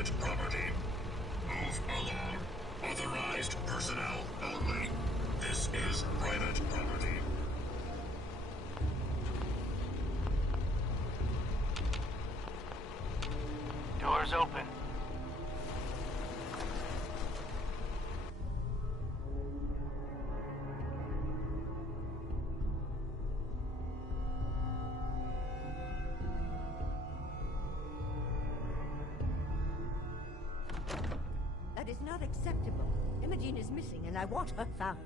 private property. Move along. Authorized personnel only. This is private property. Doors open. That is not acceptable. Imogene is missing, and I want her found.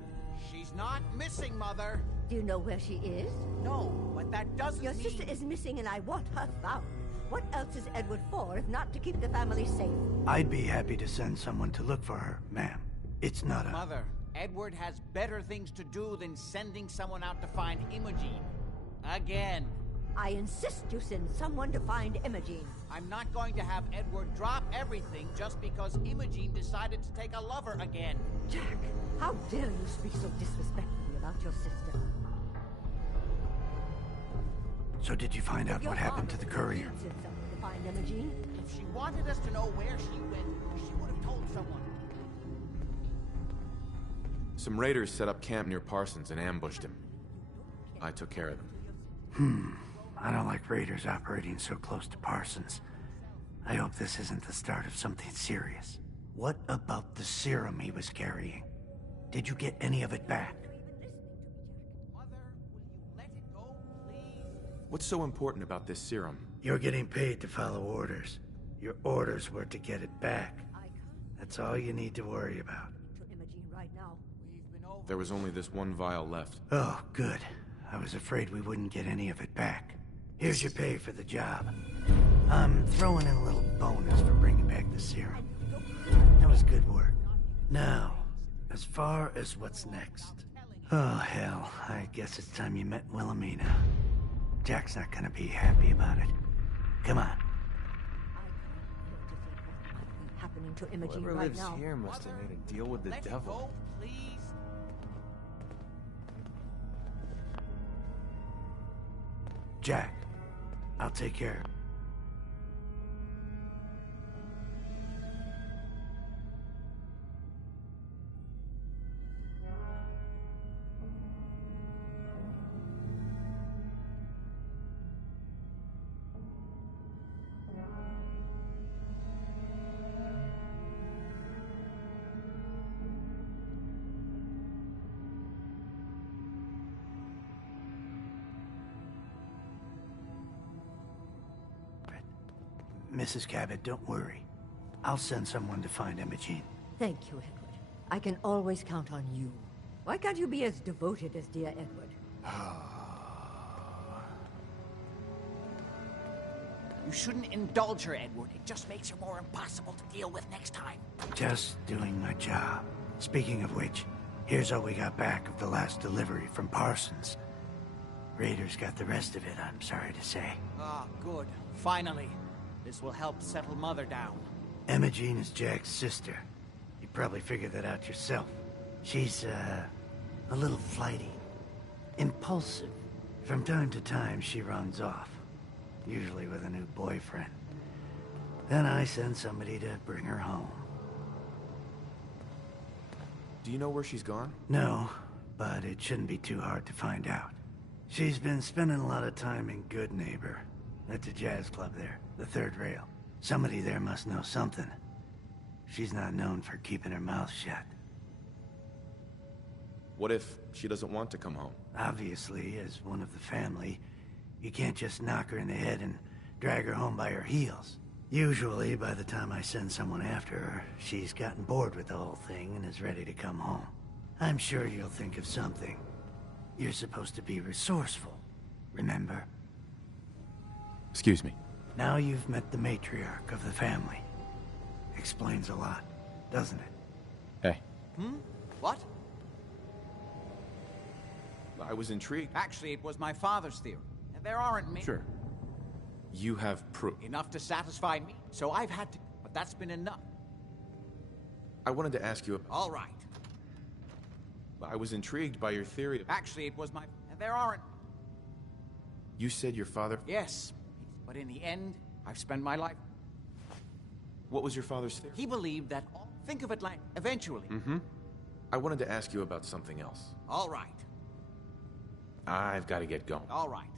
She's not missing, Mother. Do you know where she is? No, but that doesn't Your mean... sister is missing, and I want her found. What else is Edward for, if not to keep the family safe? I'd be happy to send someone to look for her, ma'am. It's not a... Mother, Edward has better things to do than sending someone out to find Imogene. Again. I insist you send someone to find Imogene. I'm not going to have Edward drop everything just because Imogene decided to take a lover again. Jack, how dare you speak so disrespectfully about your sister? So did you find out what happened to the courier? Send someone to find Imogene. If she wanted us to know where she went, she would have told someone. Some raiders set up camp near Parsons and ambushed him. I took care of them. I don't like raiders operating so close to Parsons. I hope this isn't the start of something serious. What about the serum he was carrying? Did you get any of it back? Mother, will you let it go, please? What's so important about this serum? You're getting paid to follow orders. Your orders were to get it back. That's all you need to worry about. To Imogene right now. We've been over... There was only this one vial left. Oh, good. I was afraid we wouldn't get any of it back. Here's your pay for the job. I'm throwing in a little bonus for bringing back the serum. That was good work. Now, as far as what's next. Oh, hell. I guess it's time you met Wilhelmina. Jack's not gonna be happy about it. Come on. Happening to Imogene Whoever right lives now. here must have made a deal with the Let it devil. go, please. Jack, I'll take care of it. Mrs. Cabot, don't worry. I'll send someone to find Imogene. Thank you, Edward. I can always count on you. Why can't you be as devoted as dear Edward? You shouldn't indulge her, Edward. It just makes her more impossible to deal with next time. Just doing my job. Speaking of which, here's all we got back of the last delivery from Parsons. Raiders got the rest of it, I'm sorry to say. Ah, good. Finally. This will help settle Mother down. Imogene is Jack's sister. You probably figured that out yourself. She's, a little flighty. Impulsive. From time to time, she runs off. Usually with a new boyfriend. Then I send somebody to bring her home. Do you know where she's gone? No, but it shouldn't be too hard to find out. She's been spending a lot of time in Good Neighbor. At the jazz club there, the third rail. Somebody there must know something. She's not known for keeping her mouth shut. What if she doesn't want to come home? Obviously, as one of the family, you can't just knock her in the head and drag her home by her heels. Usually, by the time I send someone after her, she's gotten bored with the whole thing and is ready to come home. I'm sure you'll think of something. You're supposed to be resourceful, remember? Excuse me. Now you've met the matriarch of the family. Explains a lot, doesn't it? Hey. What? I was intrigued. Actually, it was my father's theory. There aren't many... Sure. You have proof. Enough to satisfy me, so I've had to... But that's been enough. I wanted to ask you... All right. I was intrigued by your theory. Actually, it was my... There aren't... You said your father... Yes. But in the end, I've spent my life... What was your father's theory? He believed that... Think of it like... eventually. Mm-hmm. I wanted to ask you about something else. All right. I've got to get going. All right.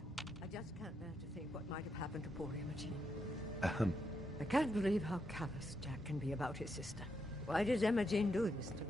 I just can't bear to think what might have happened to poor Imogen. I can't believe how callous Jack can be about his sister. Why does Imogen do this to me?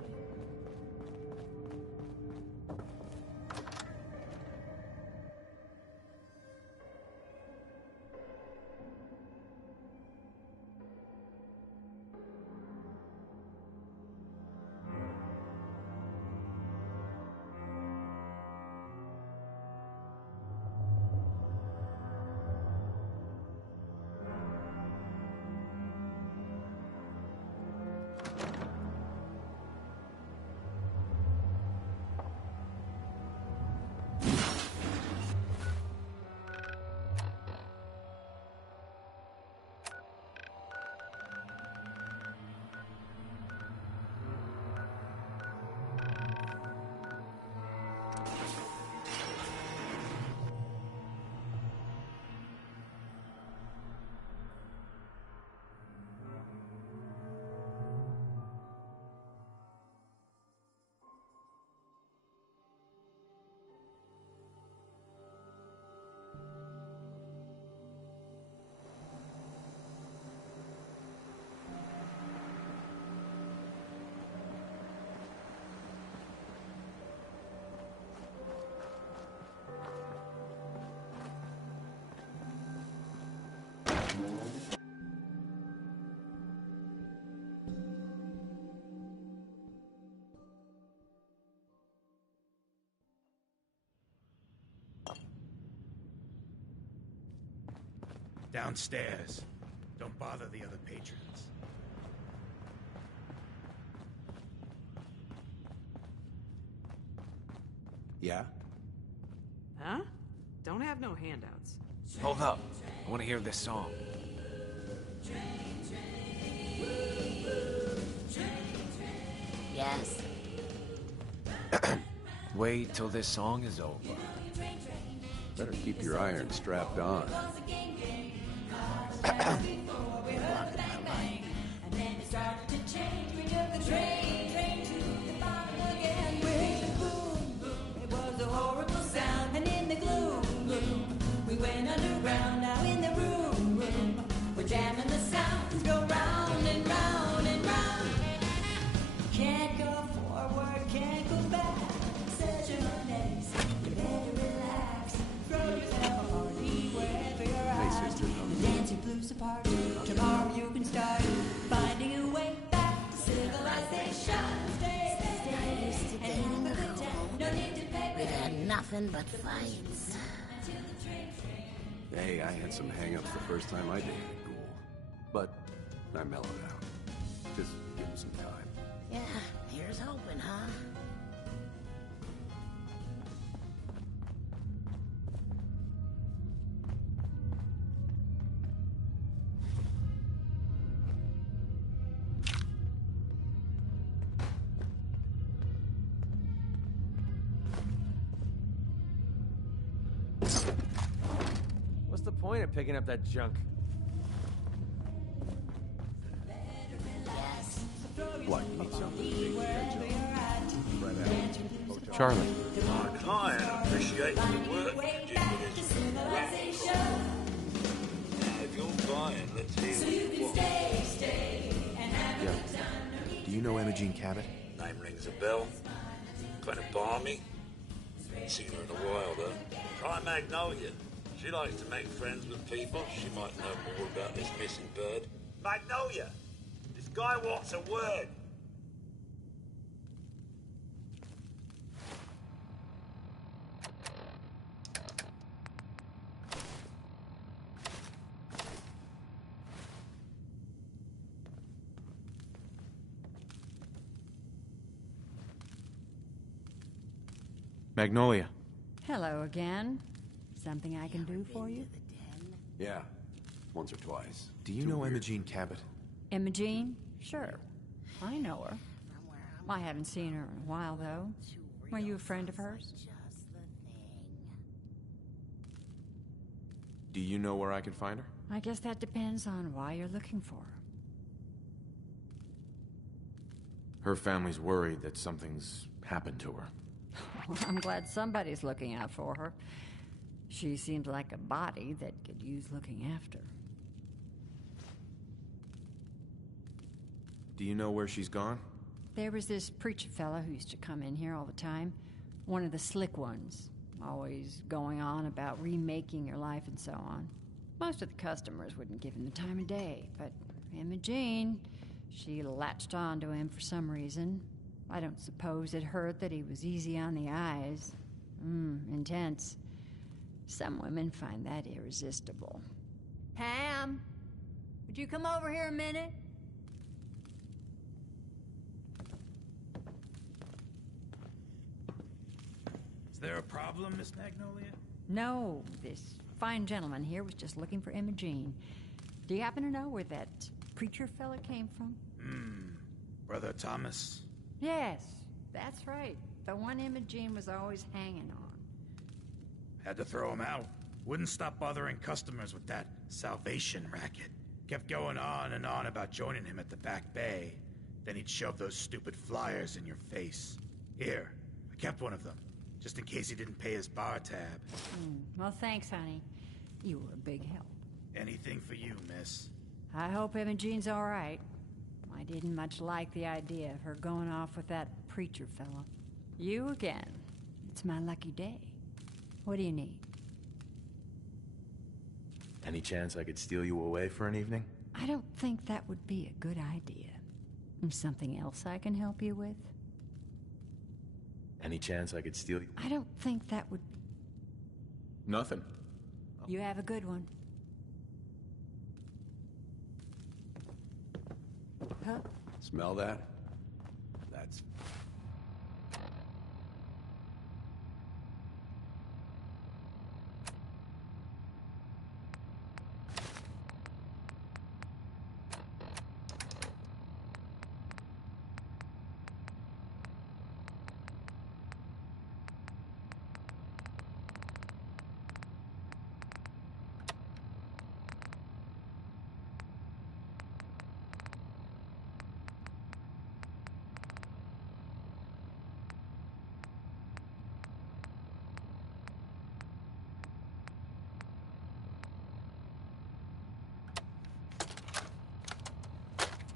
Downstairs. Don't bother the other patrons. Yeah? Huh? Don't have no handouts. Hold up. I want to hear this song. Yes. Wait till this song is over. Better keep your iron strapped on. Tomorrow you can start finding a way back to civilization. We've had nothing but fights. Hey, I had some hang-ups the first time I dated a ghoul. But I mellowed out. Just give him some time. Yeah, here's hoping, huh? What's the point of picking up that junk? What, you need something to take attention? Right out. Charlie. My client appreciates the work you did with his rap. Now, if you're buying, let's hear what you want. Yeah. Do you know Imogene Cabot? Name rings a bell. Kind of balmy. Ain't seen her in a while, though. Try Magnolia. She likes to make friends with people. She might know more about this missing bird. Magnolia! This guy wants a word. Magnolia. Hello again. Something I can do for you? Yeah, once or twice. Do you know Imogene Cabot? Imogene? Sure. I know her. I haven't seen her in a while, though. Were you a friend of hers? Do you know where I can find her? I guess that depends on why you're looking for her. Her family's worried that something's happened to her. Well, I'm glad somebody's looking out for her. She seems like a body that could use looking after. Do you know where she's gone? There was this preacher fella who used to come in here all the time. One of the slick ones. Always going on about remaking your life and so on. Most of the customers wouldn't give him the time of day, but Imogene, she latched on to him for some reason. I don't suppose it hurt that he was easy on the eyes. Intense. Some women find that irresistible. Pam, would you come over here a minute? Is there a problem, Miss Magnolia? No, this fine gentleman here was just looking for Imogene. Do you happen to know where that preacher fella came from? Brother Thomas? Yes, that's right. The one Imogene was always hanging on. Had to throw him out. Wouldn't stop bothering customers with that salvation racket. Kept going on and on about joining him at the back bay. Then he'd shove those stupid flyers in your face. Here, I kept one of them, just in case he didn't pay his bar tab. Well, thanks, honey. You were a big help. Anything for you, miss. I hope Imogene's all right. I didn't much like the idea of her going off with that preacher fella. You again. It's my lucky day. What do you need? Any chance I could steal you away for an evening? I don't think that would be a good idea. Something else I can help you with? Any chance I could steal you? I don't think that would... Nothing. You have a good one. Huh? Smell that? That's...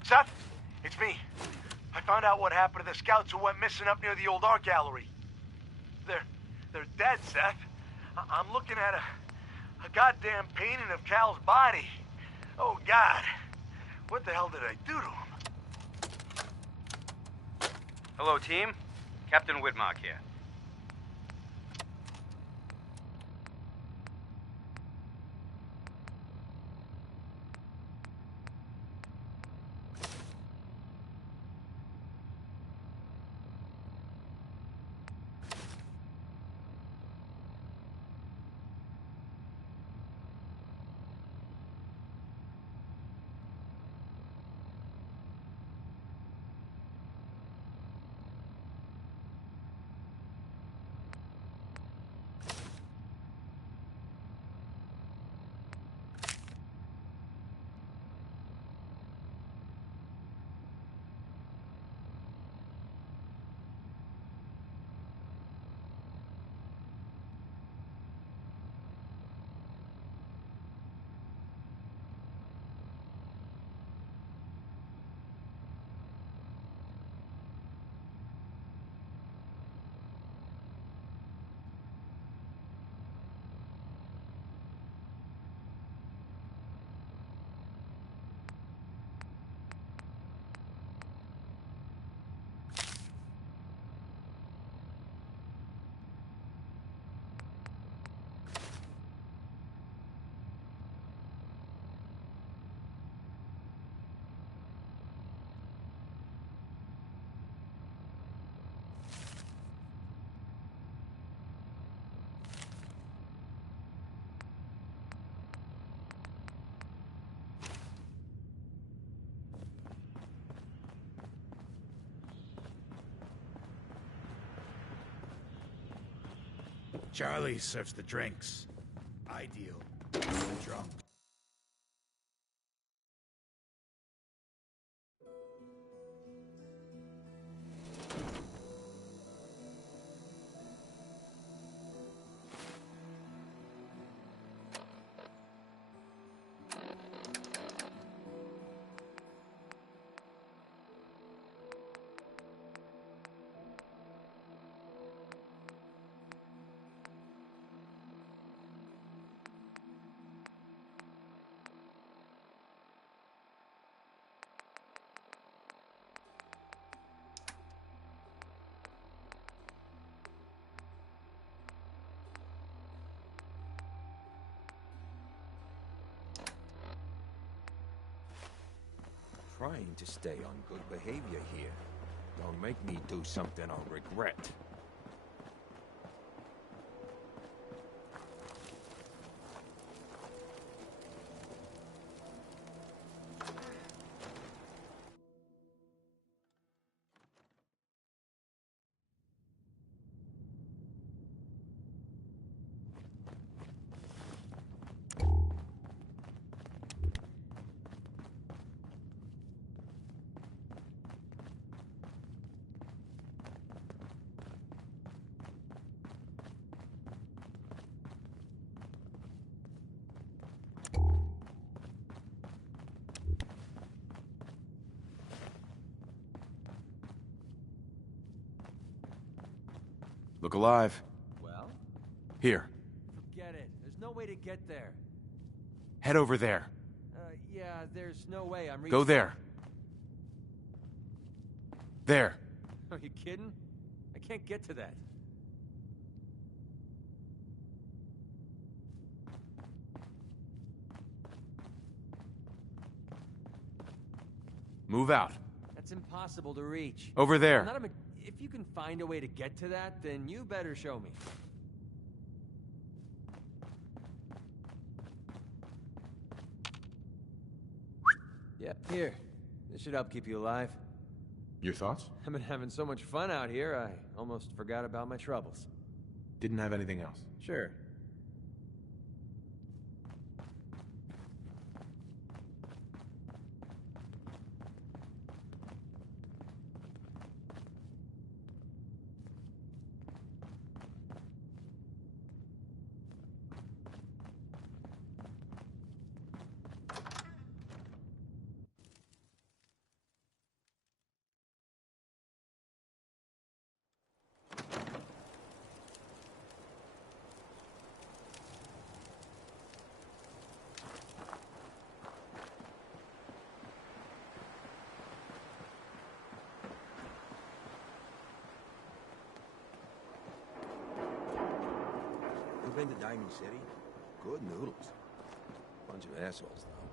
Seth, it's me. I found out what happened to the scouts who went missing up near the old art gallery. They're dead, Seth. I'm looking at a goddamn painting of Cal's body. Oh, God. What the hell did I do to him? Hello, team. Captain Whitmark here. Charlie serves the drinks. I deal with the drunk. trying to stay on good behavior here. Don't make me do something I'll regret. Look alive. Well? Here. Forget it. There's no way to get there. Head over there. Yeah, there's no way I'm reaching... Go there. There. Are you kidding? I can't get to that. Move out. That's impossible to reach. Over there. I'm not a if you can find a way to get to that, then you better show me. Yeah, here. This should help keep you alive. Your thoughts? I've been having so much fun out here, I almost forgot about my troubles. Didn't have anything else. Sure. You been to Diamond City? Good noodles. Bunch of assholes, though.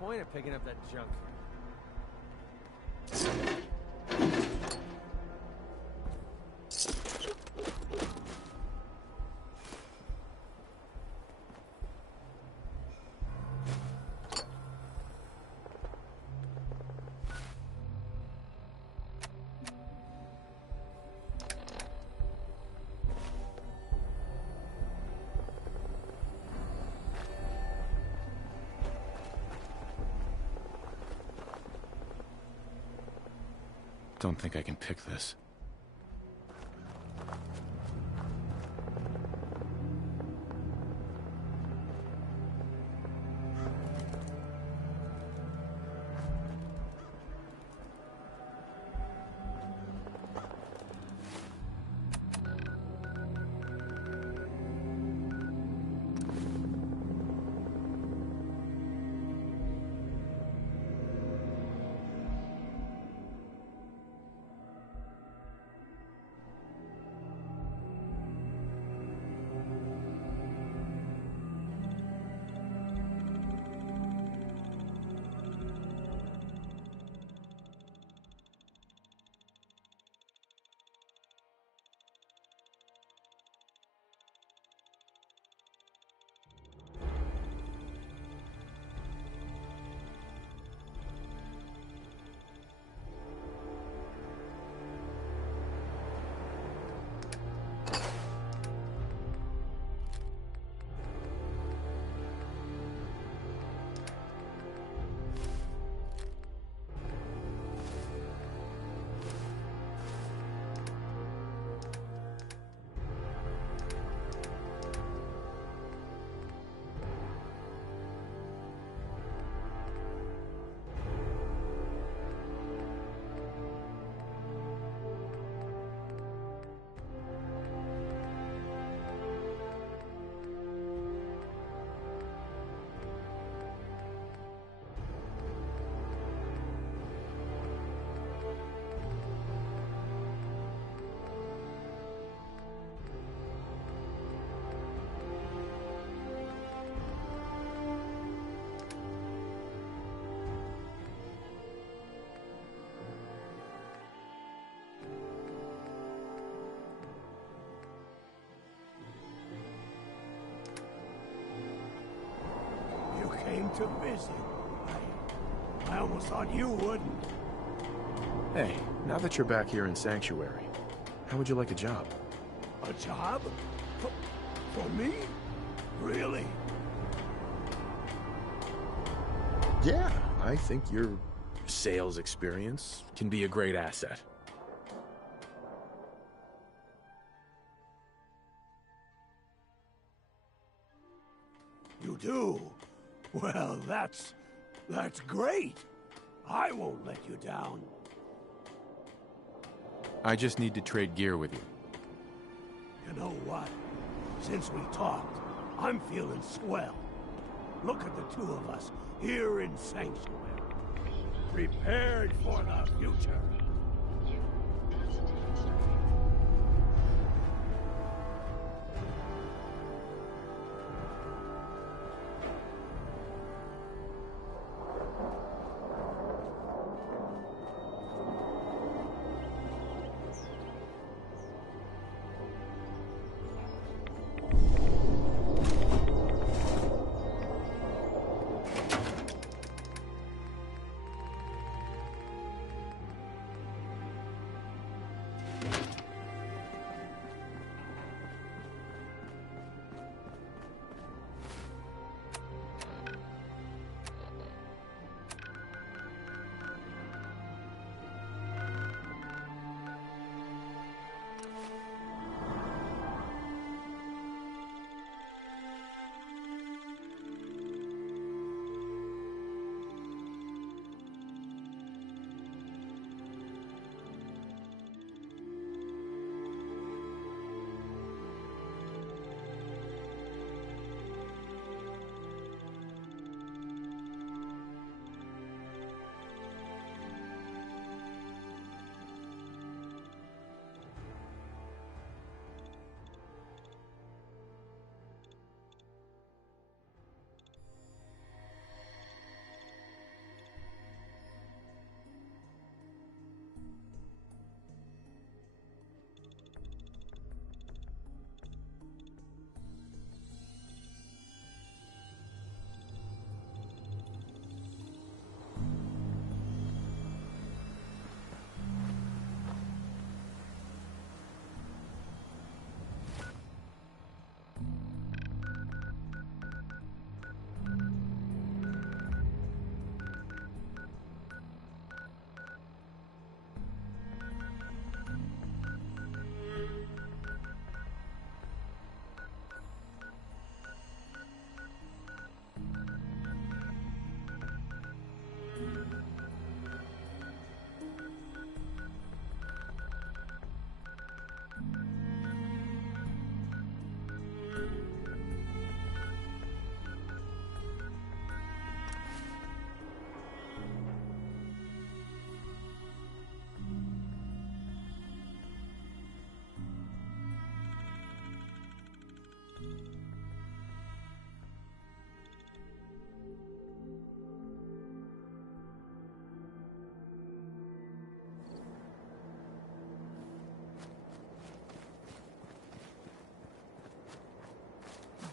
Point of picking up that junk. Don't think I can pick this. Came to visit. I almost thought you wouldn't. Hey, now that you're back here in Sanctuary, how would you like a job? A job? For me? Really? Yeah, I think your sales experience can be a great asset. You do? Well, that's great. I won't let you down. I just need to trade gear with you. You know what? Since we talked, I'm feeling swell. Look at the two of us here in Sanctuary, prepared for the future.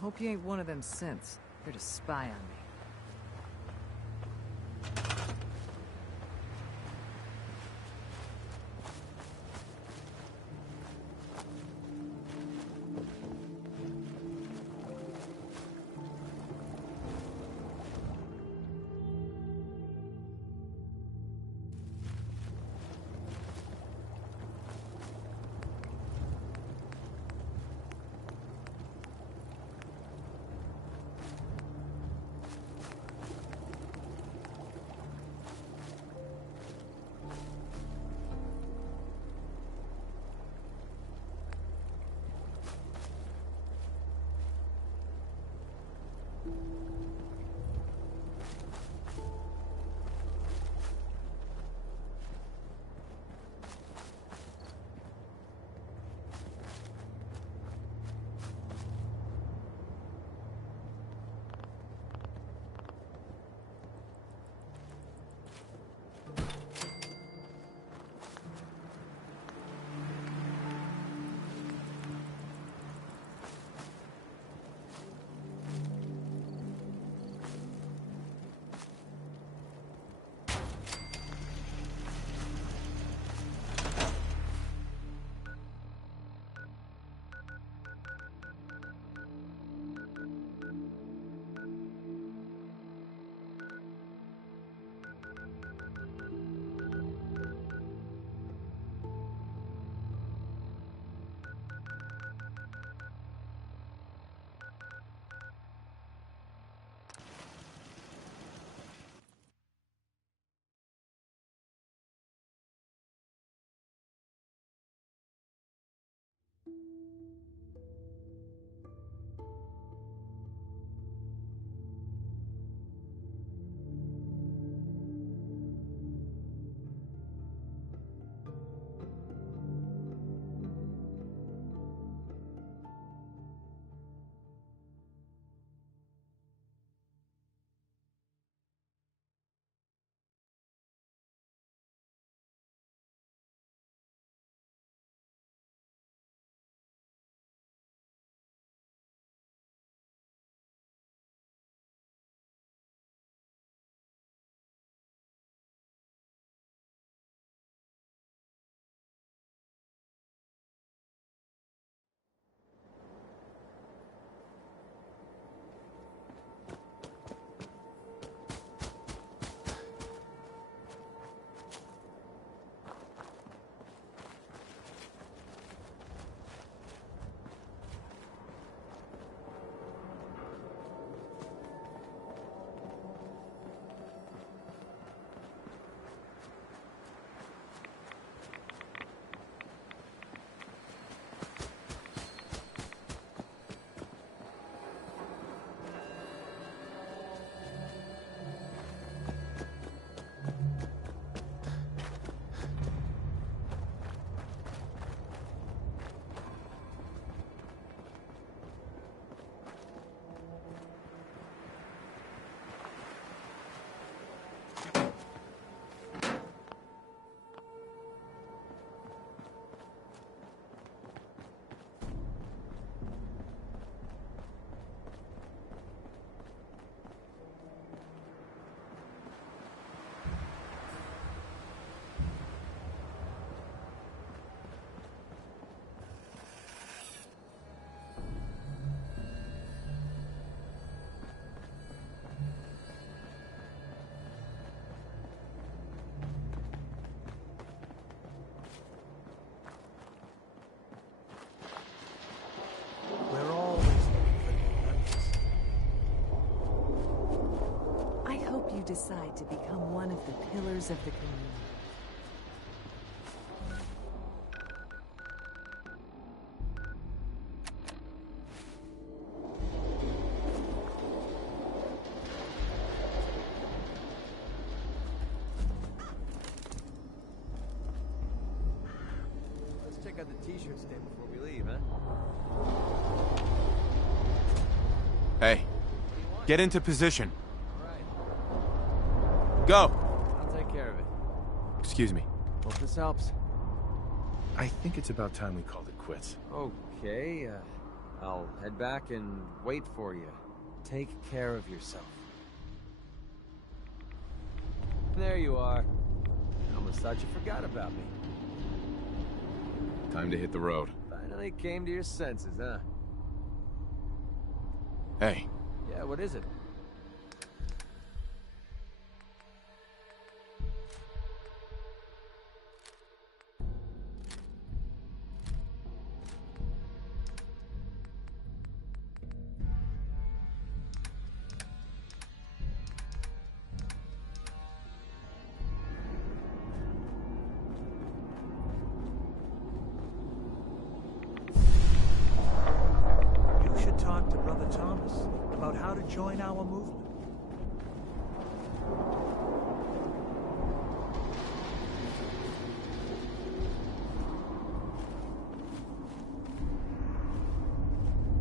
Hope you ain't one of them synths. Here to spy on me. You decide to become one of the pillars of the community. Let's check out the t-shirt stand before we leave, huh? Hey, get into position. Go! I'll take care of it. Excuse me. Hope this helps. I think it's about time we called it quits. Okay, I'll head back and wait for you. Take care of yourself. There you are. I almost thought you forgot about me. Time to hit the road. Finally came to your senses, huh? Hey. Yeah, what is it? You should talk to Brother Thomas about how to join our movement.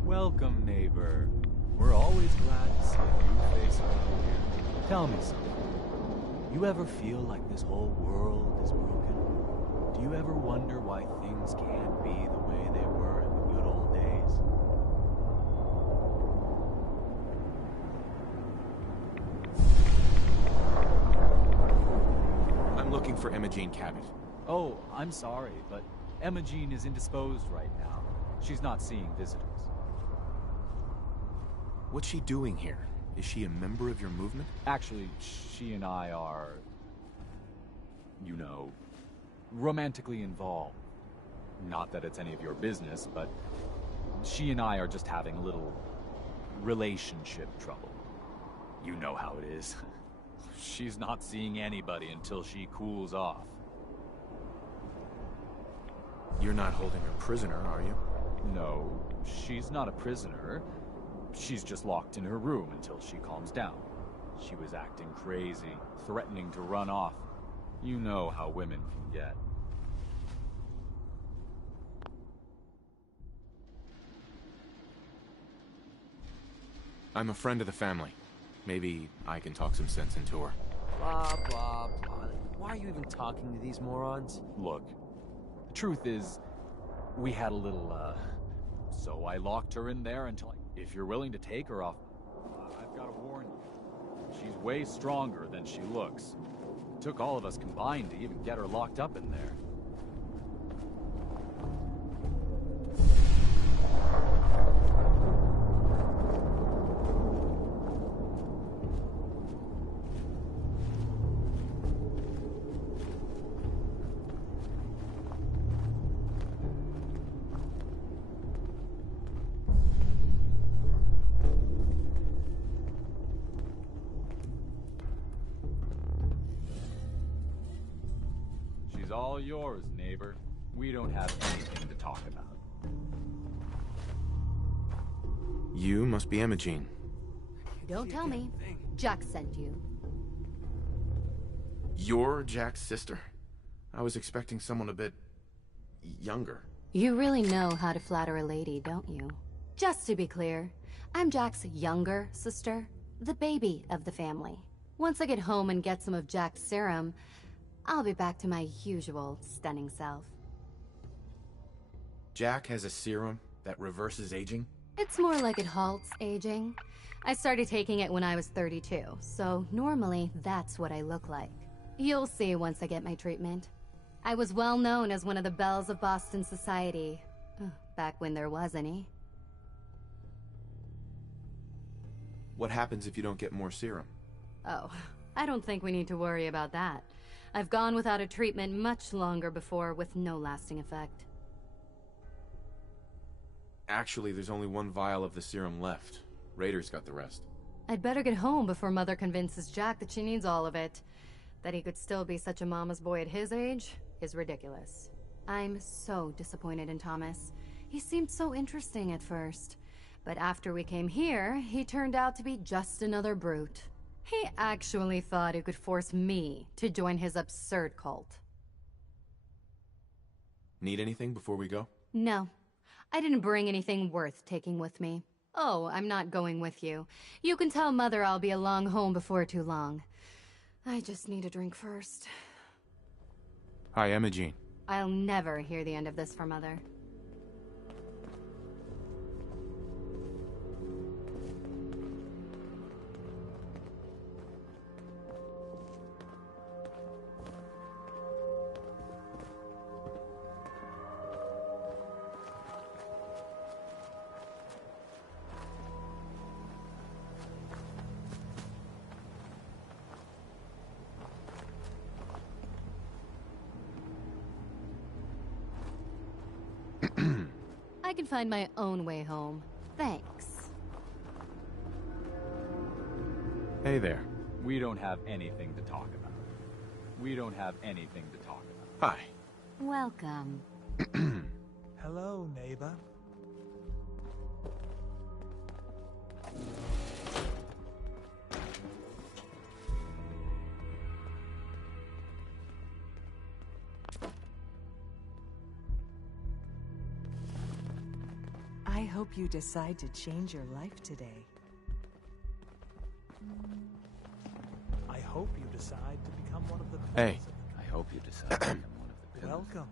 Welcome, neighbor. We're always glad to see a new face around here. Tell me something. You ever feel like this whole world is broken? Do you ever wonder why things can't be the way they were in the good old days? I'm looking for Imogene Cabot. Oh, I'm sorry, but Imogene is indisposed right now. She's not seeing visitors. What's she doing here? Is she a member of your movement? Actually, she and I are, you know, romantically involved. Not that it's any of your business, but she and I are just having a little relationship trouble. You know how it is. She's not seeing anybody until she cools off. You're not holding her prisoner, are you? No, she's not a prisoner. She's just locked in her room until she calms down. She was acting crazy, threatening to run off. You know how women can get. I'm a friend of the family. Maybe I can talk some sense into her. Blah, blah, blah. Why are you even talking to these morons? Look, the truth is, we had a little, so I locked her in there until if you're willing to take her off, I've got to warn you. She's way stronger than she looks. It took all of us combined to even get her locked up in there. She's all yours, neighbor. We don't have anything to talk about. You must be Imogene. Don't tell me. Jack sent you. You're Jack's sister? I was expecting someone a bit younger. You really know how to flatter a lady, don't you? Just to be clear, I'm Jack's younger sister, the baby of the family. Once I get home and get some of Jack's serum, I'll be back to my usual stunning self. Jack has a serum that reverses aging? It's more like it halts aging. I started taking it when I was 32, so normally that's what I look like. You'll see once I get my treatment. I was well known as one of the belles of Boston society, back when there was any. What happens if you don't get more serum? Oh, I don't think we need to worry about that. I've gone without a treatment much longer before with no lasting effect. Actually, there's only one vial of the serum left. Raiders got the rest. I'd better get home before Mother convinces Jack that she needs all of it. That he could still be such a mama's boy at his age is ridiculous. I'm so disappointed in Thomas. He seemed so interesting at first. But after we came here, he turned out to be just another brute. He actually thought he could force me to join his absurd cult. Need anything before we go? No. I didn't bring anything worth taking with me. Oh, I'm not going with you. You can tell Mother I'll be along home before too long. I just need a drink first. Hi, Imogene. I'll never hear the end of this from Mother. can find my own way home. Thanks. Hey there. We don't have anything to talk about. We don't have anything to talk about. Hi. Welcome. Hello, neighbor. I hope you decide to change your life today. I hope you decide to become one of the Hey. I hope you decide to become one of the pillars. Welcome.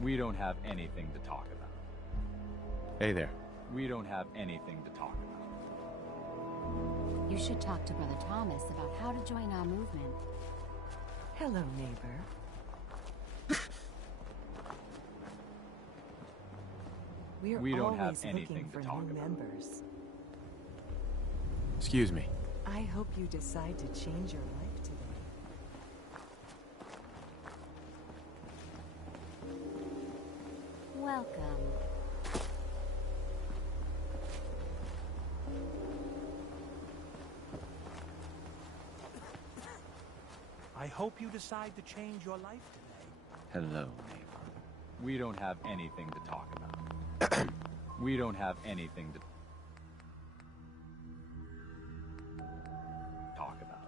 We don't have anything to talk about. Hey there. We don't have anything to talk about. You should talk to Brother Thomas about how to join our movement. Hello, neighbor. We don't have always anything looking to for talk new about. members. Excuse me. I hope you decide to change your life today. Welcome. I hope you decide to change your life today. Hello, neighbor. We don't have anything to talk about. We don't have anything to talk about.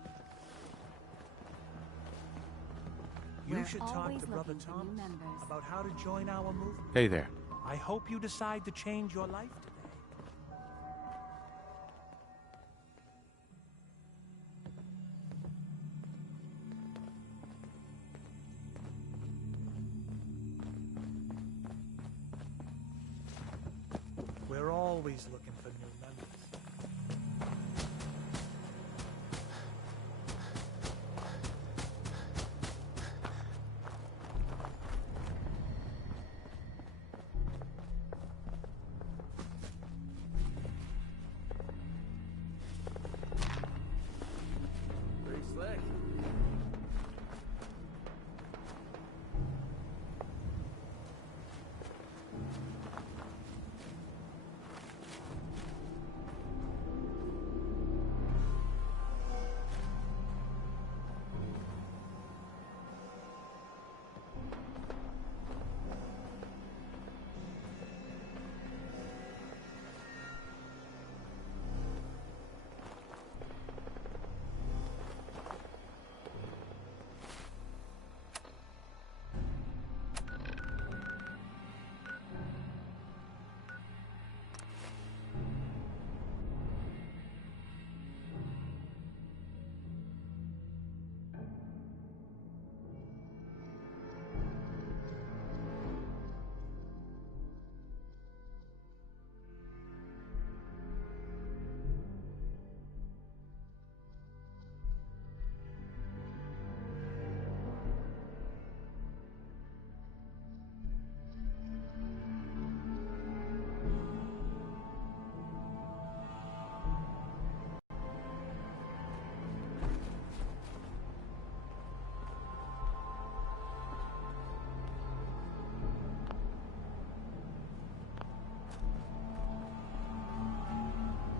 We're You should talk always to Brother looking for new Thomas members. about how to join our movement. Hey there. I hope you decide to change your life today. We're always looking for new members. Pretty slick.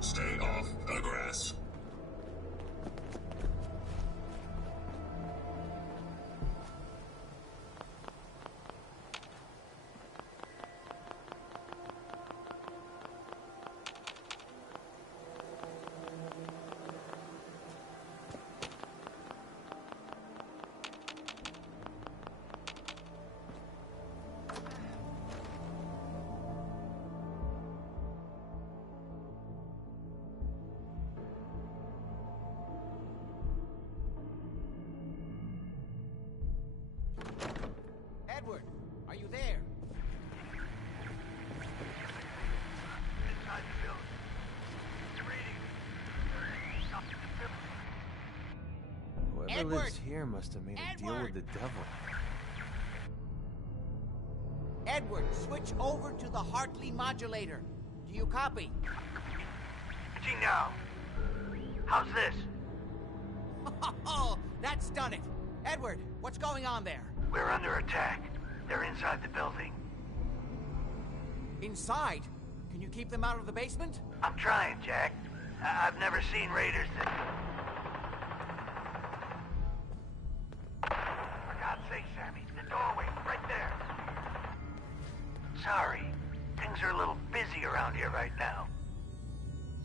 Stay off the grass. Edward, are you there? Inside the building. It's reading. Something to build. Whoever Edward! lives here must have made a deal with the devil. Edward, switch over to the Hartley modulator. Do you copy? Switching now. How's this? Oh, that's done it. Edward, what's going on there? We're under attack. They're inside the building. Inside? Can you keep them out of the basement? I'm trying, Jack. I've never seen raiders that... For God's sake, Sammy, the doorway, right there. Sorry, things are a little busy around here right now.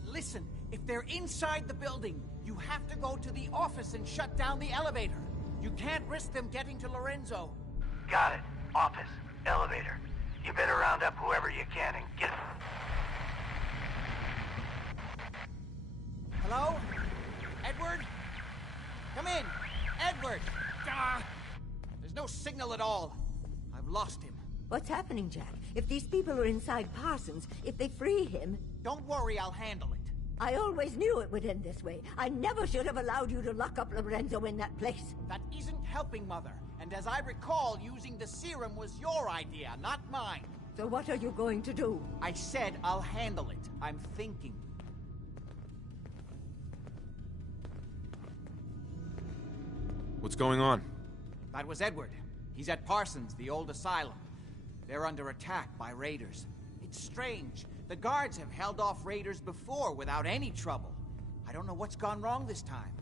Listen, if they're inside the building, you have to go to the office and shut down the elevator. You can't risk them getting to Lorenzo. Got it. Office, elevator. You better round up whoever you can and get... Hello? Edward? Come in! Edward! Ah! There's no signal at all. I've lost him. What's happening, Jack? If these people are inside Parsons, if they free him... Don't worry, I'll handle it. I always knew it would end this way. I never should have allowed you to lock up Lorenzo in that place. That isn't helping, Mother. And as I recall, using the serum was your idea, not mine. So what are you going to do? I said I'll handle it. I'm thinking. What's going on? That was Edward. He's at Parsons, the old asylum. They're under attack by raiders. It's strange. The guards have held off raiders before without any trouble. I don't know what's gone wrong this time.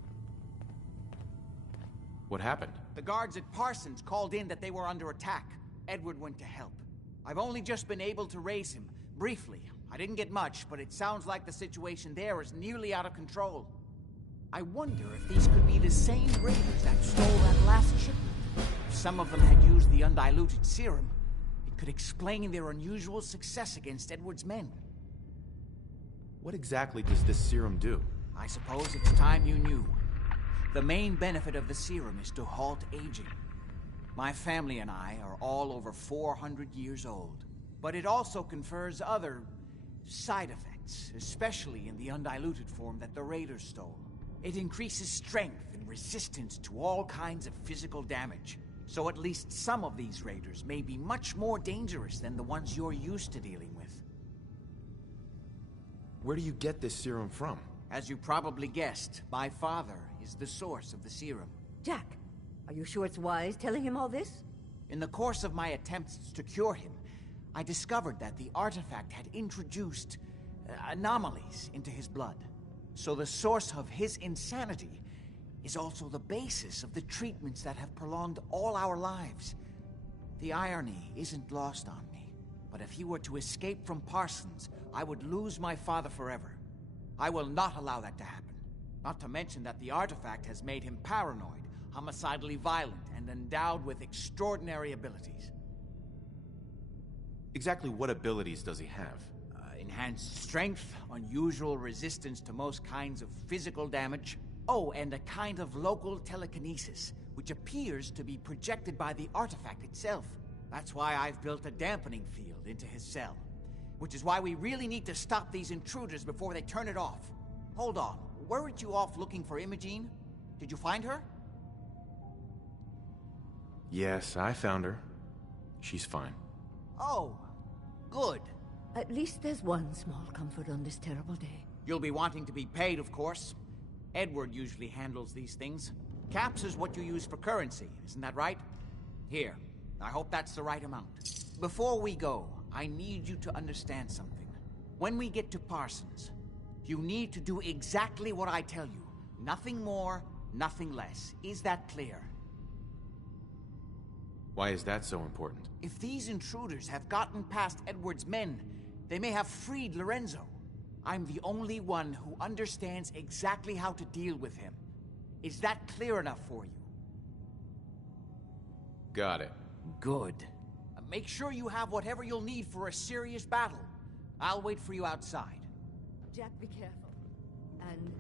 What happened? The guards at Parsons called in that they were under attack. Edward went to help. I've only just been able to raise him, briefly. I didn't get much, but it sounds like the situation there is nearly out of control. I wonder if these could be the same raiders that stole that last shipment. If some of them had used the undiluted serum, it could explain their unusual success against Edward's men. What exactly does this serum do? I suppose it's time you knew. The main benefit of the serum is to halt aging. My family and I are all over 400 years old. But it also confers other side effects, especially in the undiluted form that the raiders stole. It increases strength and resistance to all kinds of physical damage. So at least some of these raiders may be much more dangerous than the ones you're used to dealing with. Where do you get this serum from? As you probably guessed, my father is the source of the serum. Jack, are you sure it's wise telling him all this? In the course of my attempts to cure him, I discovered that the artifact had introduced anomalies into his blood. So the source of his insanity is also the basis of the treatments that have prolonged all our lives. The irony isn't lost on me, but if he were to escape from Parsons, I would lose my father forever. I will not allow that to happen. Not to mention that the artifact has made him paranoid, homicidally violent, and endowed with extraordinary abilities. Exactly what abilities does he have? Enhanced strength, unusual resistance to most kinds of physical damage. Oh, and a kind of local telekinesis, which appears to be projected by the artifact itself. That's why I've built a dampening field into his cell. Which is why we really need to stop these intruders before they turn it off. Hold on, weren't you off looking for Imogene? Did you find her? Yes, I found her. She's fine. Oh, good. At least there's one small comfort on this terrible day. You'll be wanting to be paid, of course. Edward usually handles these things. Caps is what you use for currency, isn't that right? Here, I hope that's the right amount. Before we go, I need you to understand something. When we get to Parsons, you need to do exactly what I tell you. Nothing more, nothing less. Is that clear? Why is that so important? If these intruders have gotten past Edward's men, they may have freed Lorenzo. I'm the only one who understands exactly how to deal with him. Is that clear enough for you? Got it. Good. Make sure you have whatever you'll need for a serious battle. I'll wait for you outside. Jack, be careful. And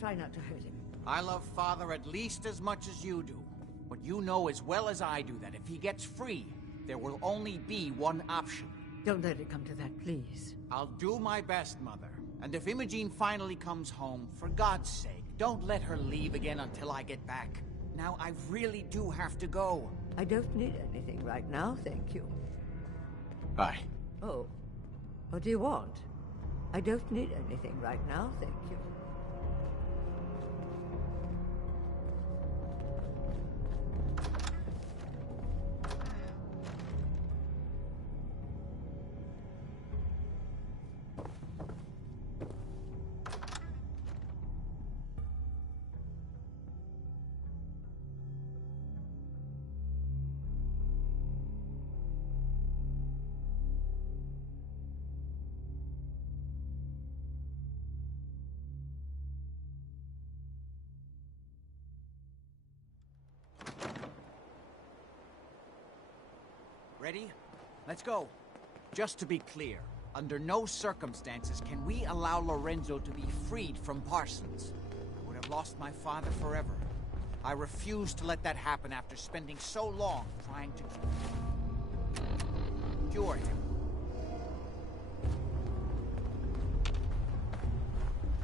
try not to hurt him. I love Father at least as much as you do. But you know as well as I do that if he gets free, there will only be one option. Don't let it come to that, please. I'll do my best, Mother. And if Imogene finally comes home, for God's sake, don't let her leave again until I get back. Now, I really do have to go. I don't need anything right now, thank you. Bye. Oh, what do you want? I don't need anything right now, thank you. Ready? Let's go. Just to be clear, under no circumstances can we allow Lorenzo to be freed from Parsons. I would have lost my father forever. I refuse to let that happen after spending so long trying to cure him.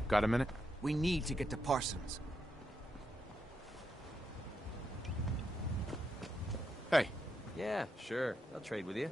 Got a minute? We need to get to Parsons. Hey. Yeah, sure. I'll trade with you.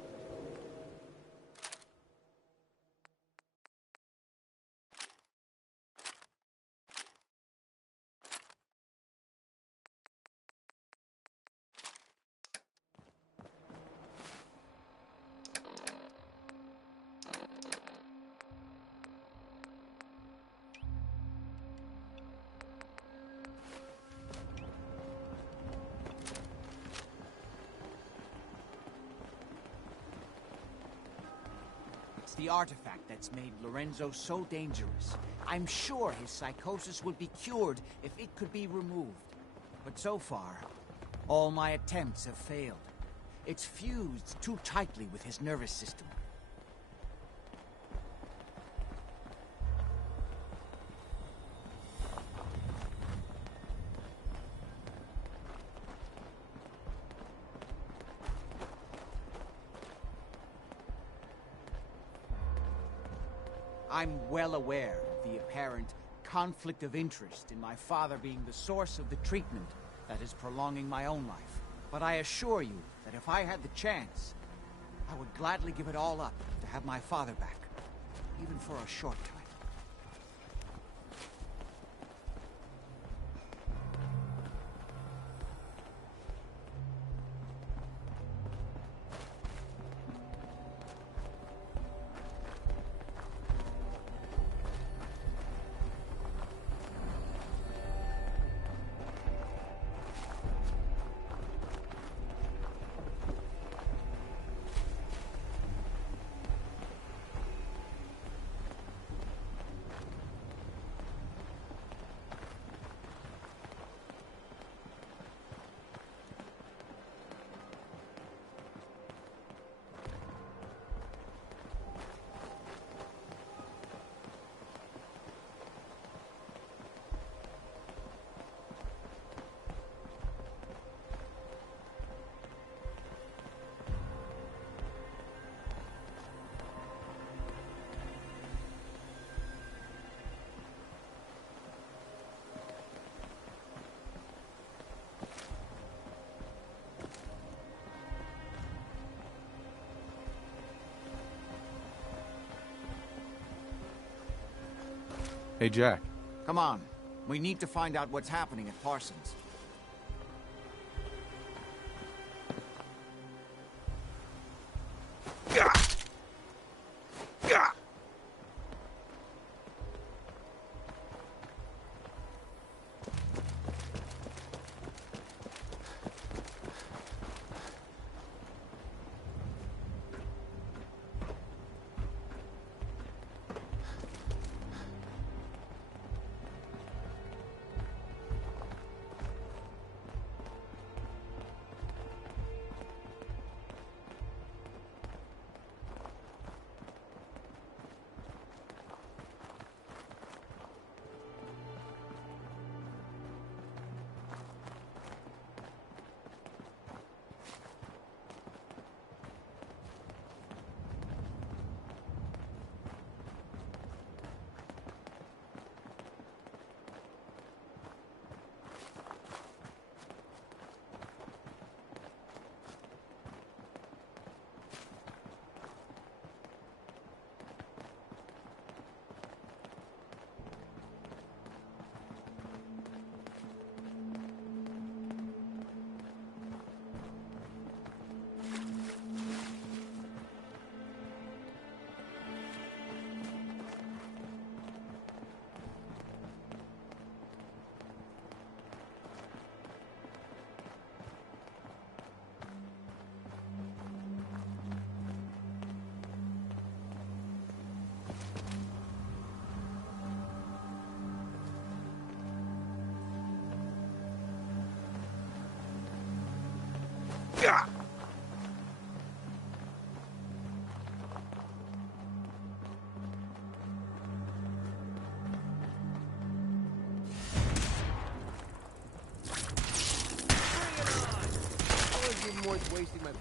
It's the artifact that's made Lorenzo so dangerous. I'm sure his psychosis would be cured if it could be removed. But so far, all my attempts have failed. It's fused too tightly with his nervous system. I'm well aware of the apparent conflict of interest in my father being the source of the treatment that is prolonging my own life. But I assure you that if I had the chance, I would gladly give it all up to have my father back, even for a short time. Hey, Jack. Come on. We need to find out what's happening at Parsons.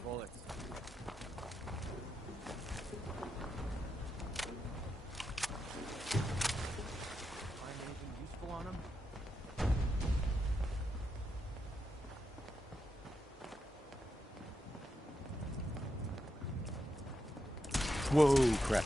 bullets. Find anything useful on him? Whoa, crap.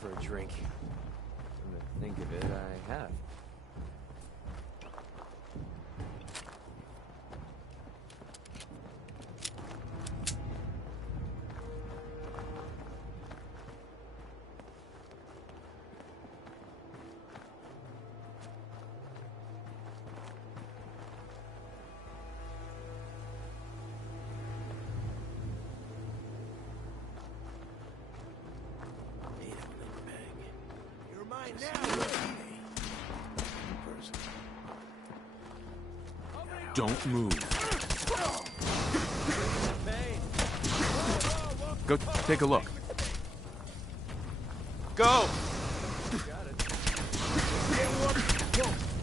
For a drink. Come to think of it, I have. Don't move. Go take a look. Go!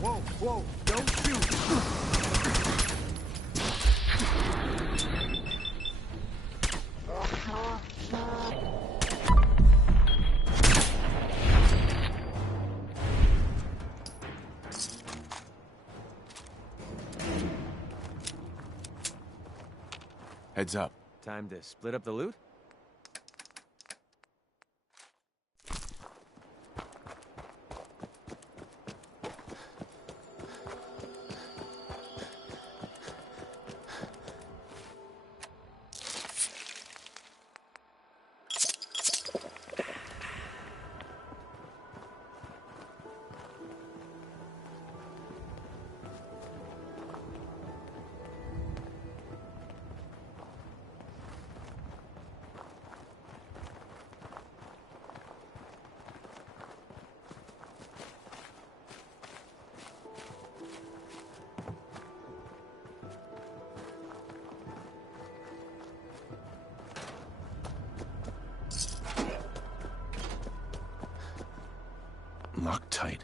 Whoa, whoa, don't shoot! Heads up. Time to split up the loot? Locked tight.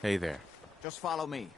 Hey there. Just follow me.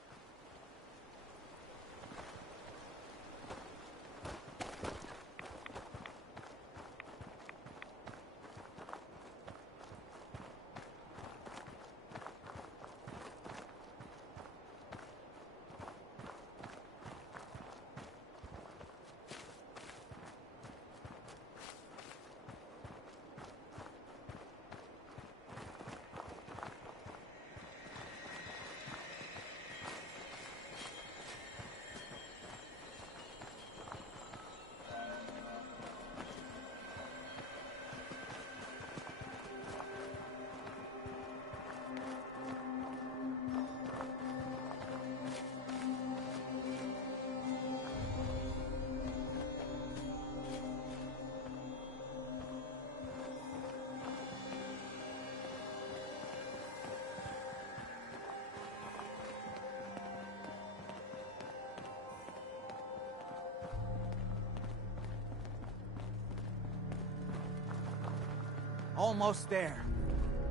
Almost there.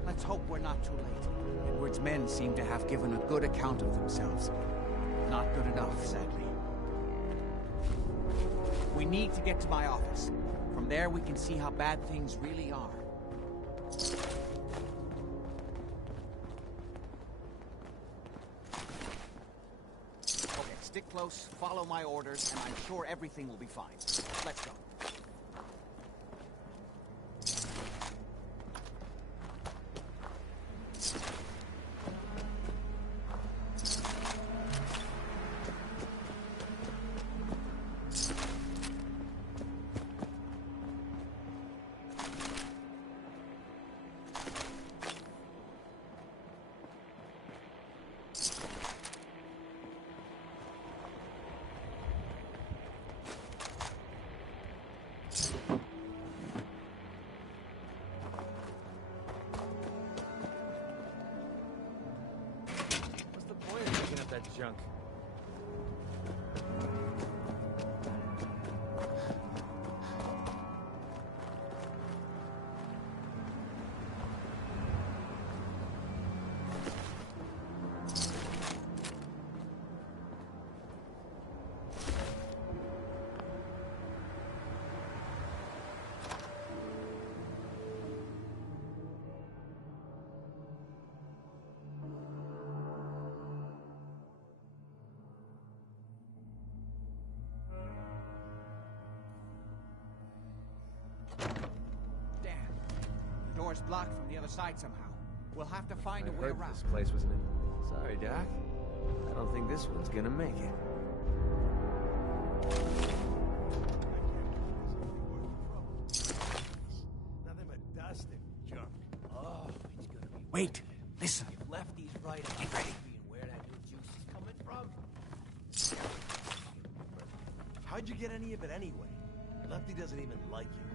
Let's hope we're not too late. Edward's men seem to have given a good account of themselves. Not good enough, sadly. We need to get to my office. From there, we can see how bad things really are. Okay, stick close, follow my orders, and I'm sure everything will be fine. Let's go. Junk. Door's blocked from the other side somehow. We'll have to find a way heard around. This place was Sorry, Doc. I don't think this one's gonna make it. Nothing but dust and junk. Oh, it's gonna be. Wait, listen. If Lefty's right, Get ready. Where that new juice is coming from? How'd you get any of it anyway? Lefty doesn't even like it.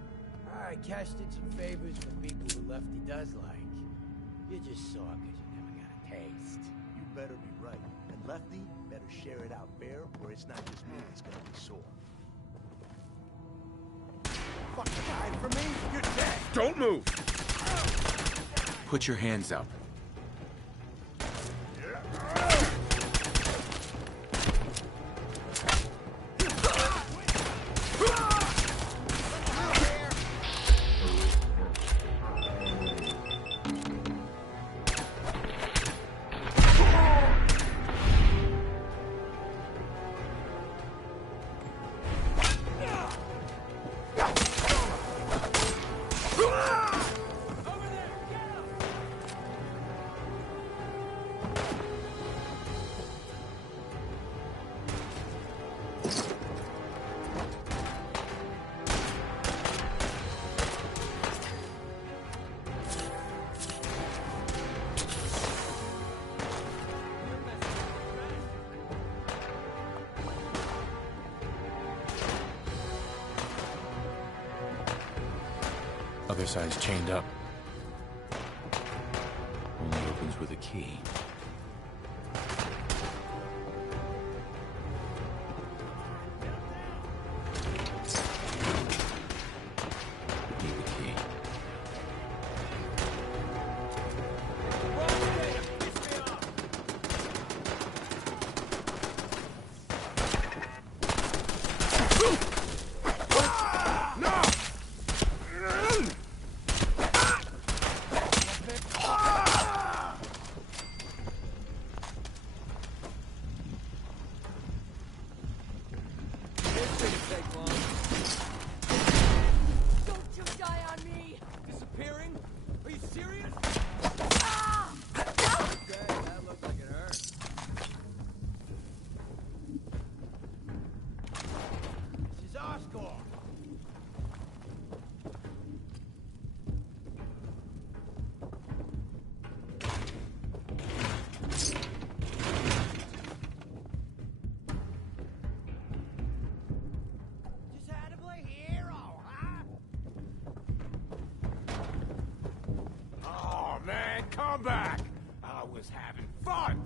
I cashed in some favors for people who Lefty does like. You're just sore because you never got a taste. You better be right. And Lefty better share it out fair, or it's not just me that's gonna be sore. Fucking hide from me? You're dead! Don't move! Put your hands up. Other side's chained up. Only opens with a key. Need the key. Don't you die on me! Disappearing? Are you serious? Okay, that looked like it hurt. This is our score. Just had to play hero, huh? Oh, man, come back! I was having fun!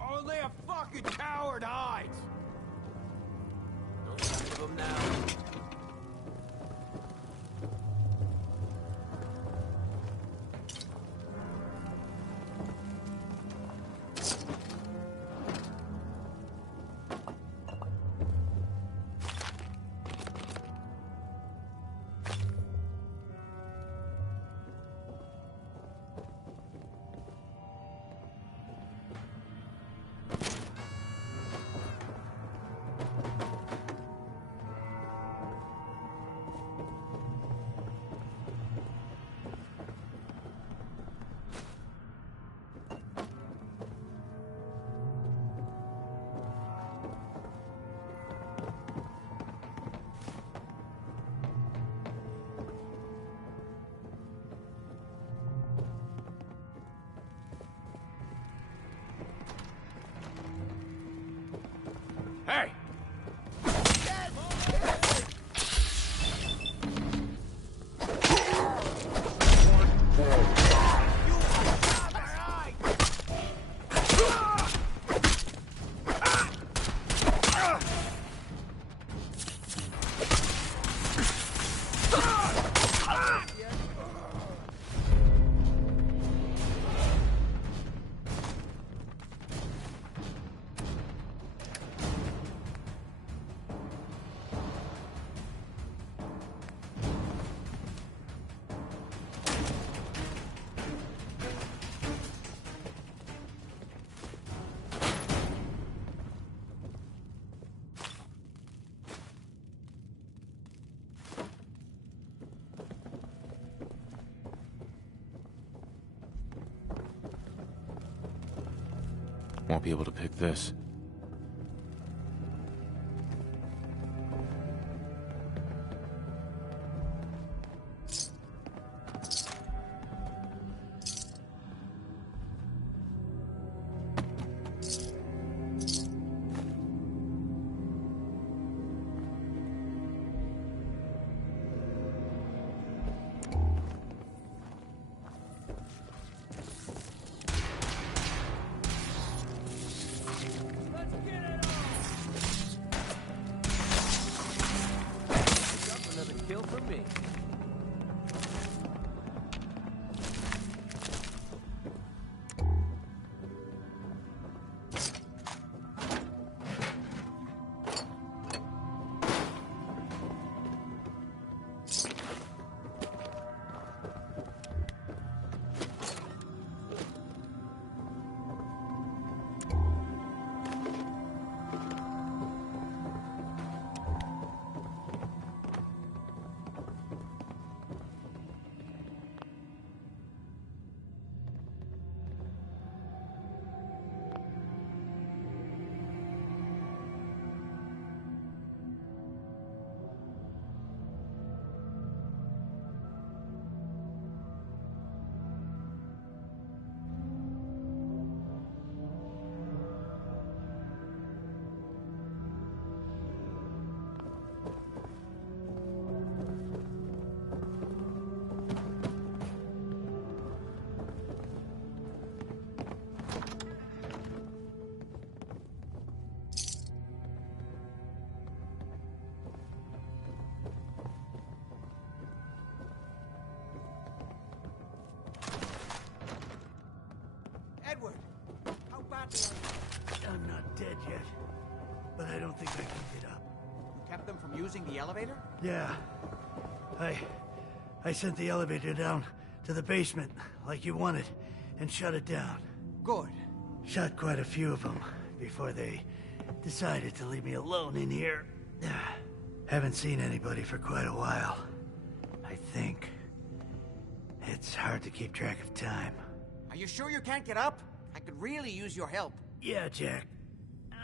Only a fucking coward hides! No sign of him now. Hey! Won't be able to pick this. Another kill for me. Edward, how badly are you? I'm not dead yet, but I don't think I can get up. You kept them from using the elevator? Yeah. I sent the elevator down to the basement, like you wanted, and shut it down. Good. Shot quite a few of them before they decided to leave me alone in here. Haven't seen anybody for quite a while. I think. It's hard to keep track of time. Are you sure you can't get up? I could really use your help. Yeah, Jack.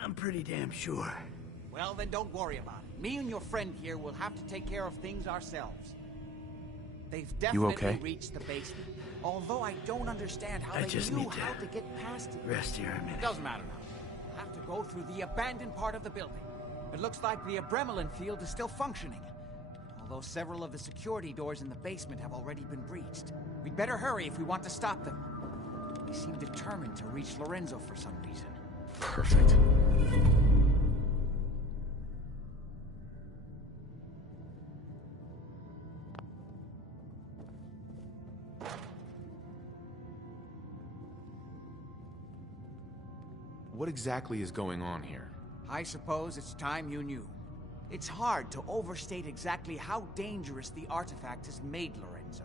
I'm pretty damn sure. Well, then don't worry about it. Me and your friend here will have to take care of things ourselves. They've definitely reached the basement. Although I don't understand how they knew how to get past it. Rest here a minute. Doesn't matter now. We'll have to go through the abandoned part of the building. It looks like the Adrenaline field is still functioning. Although several of the security doors in the basement have already been breached. We'd better hurry if we want to stop them. They seem determined to reach Lorenzo for some reason. Perfect. What exactly is going on here? I suppose it's time you knew. It's hard to overstate exactly how dangerous the artifact has made Lorenzo.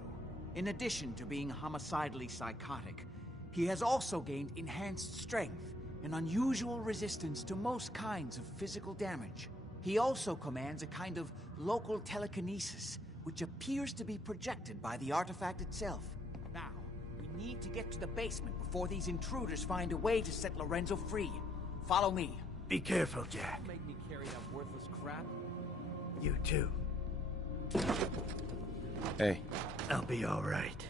In addition to being homicidally psychotic, he has also gained enhanced strength and unusual resistance to most kinds of physical damage. He also commands a kind of local telekinesis, which appears to be projected by the artifact itself. Now, we need to get to the basement before these intruders find a way to set Lorenzo free. Follow me. Be careful, Jack. Make me carry that worthless crap. You too. Hey. I'll be all right.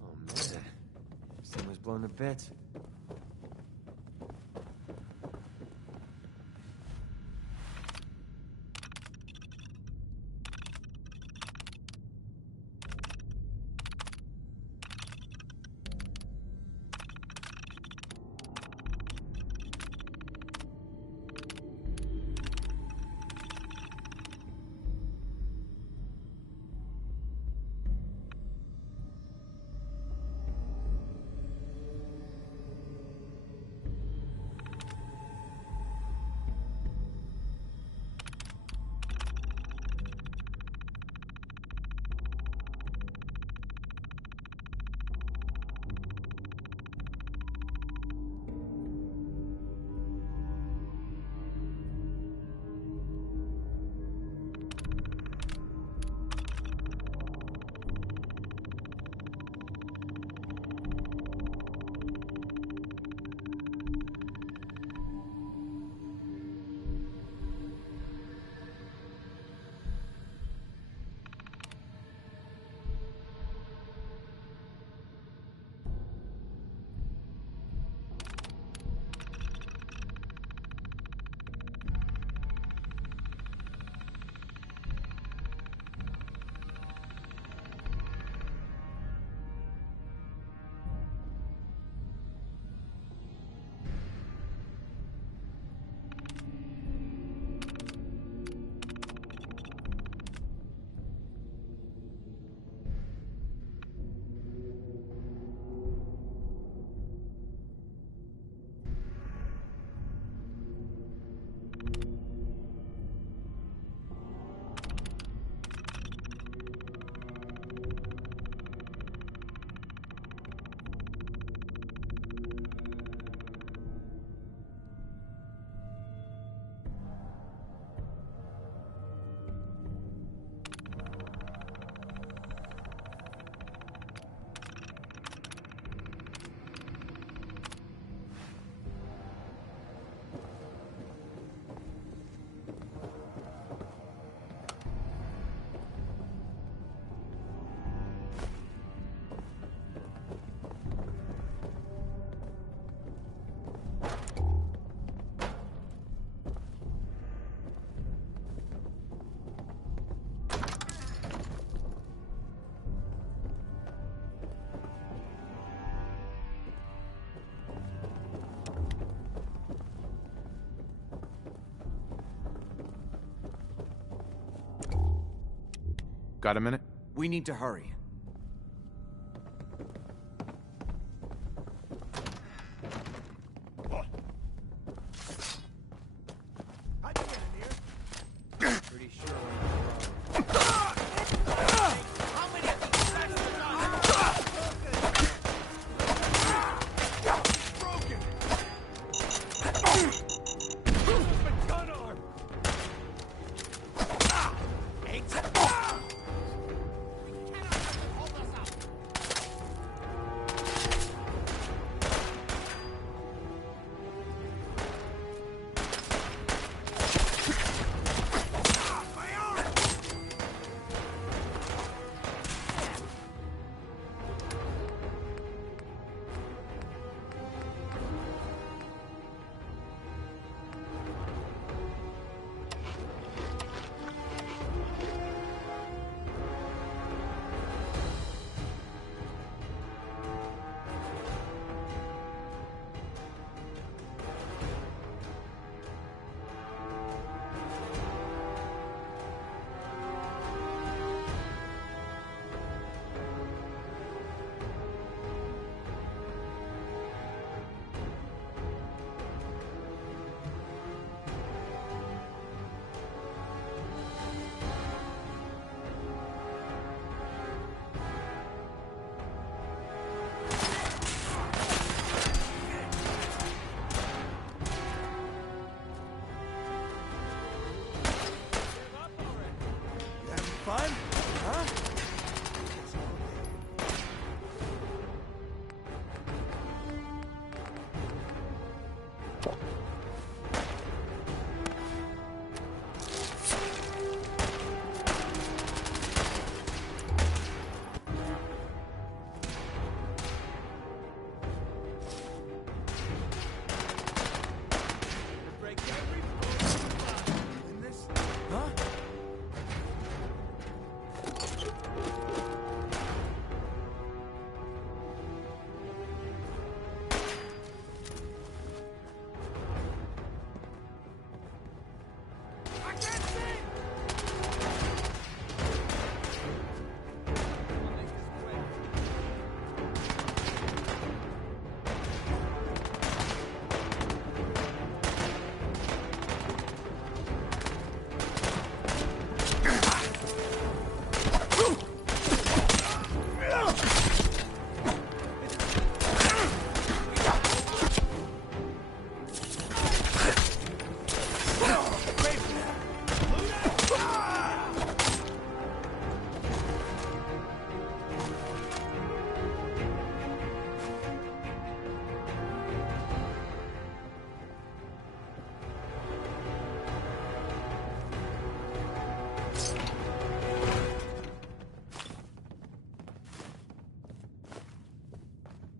Oh man, someone's blown to bits. Got a minute? We need to hurry. Pretty sure Fun? Huh? break every in this. Huh?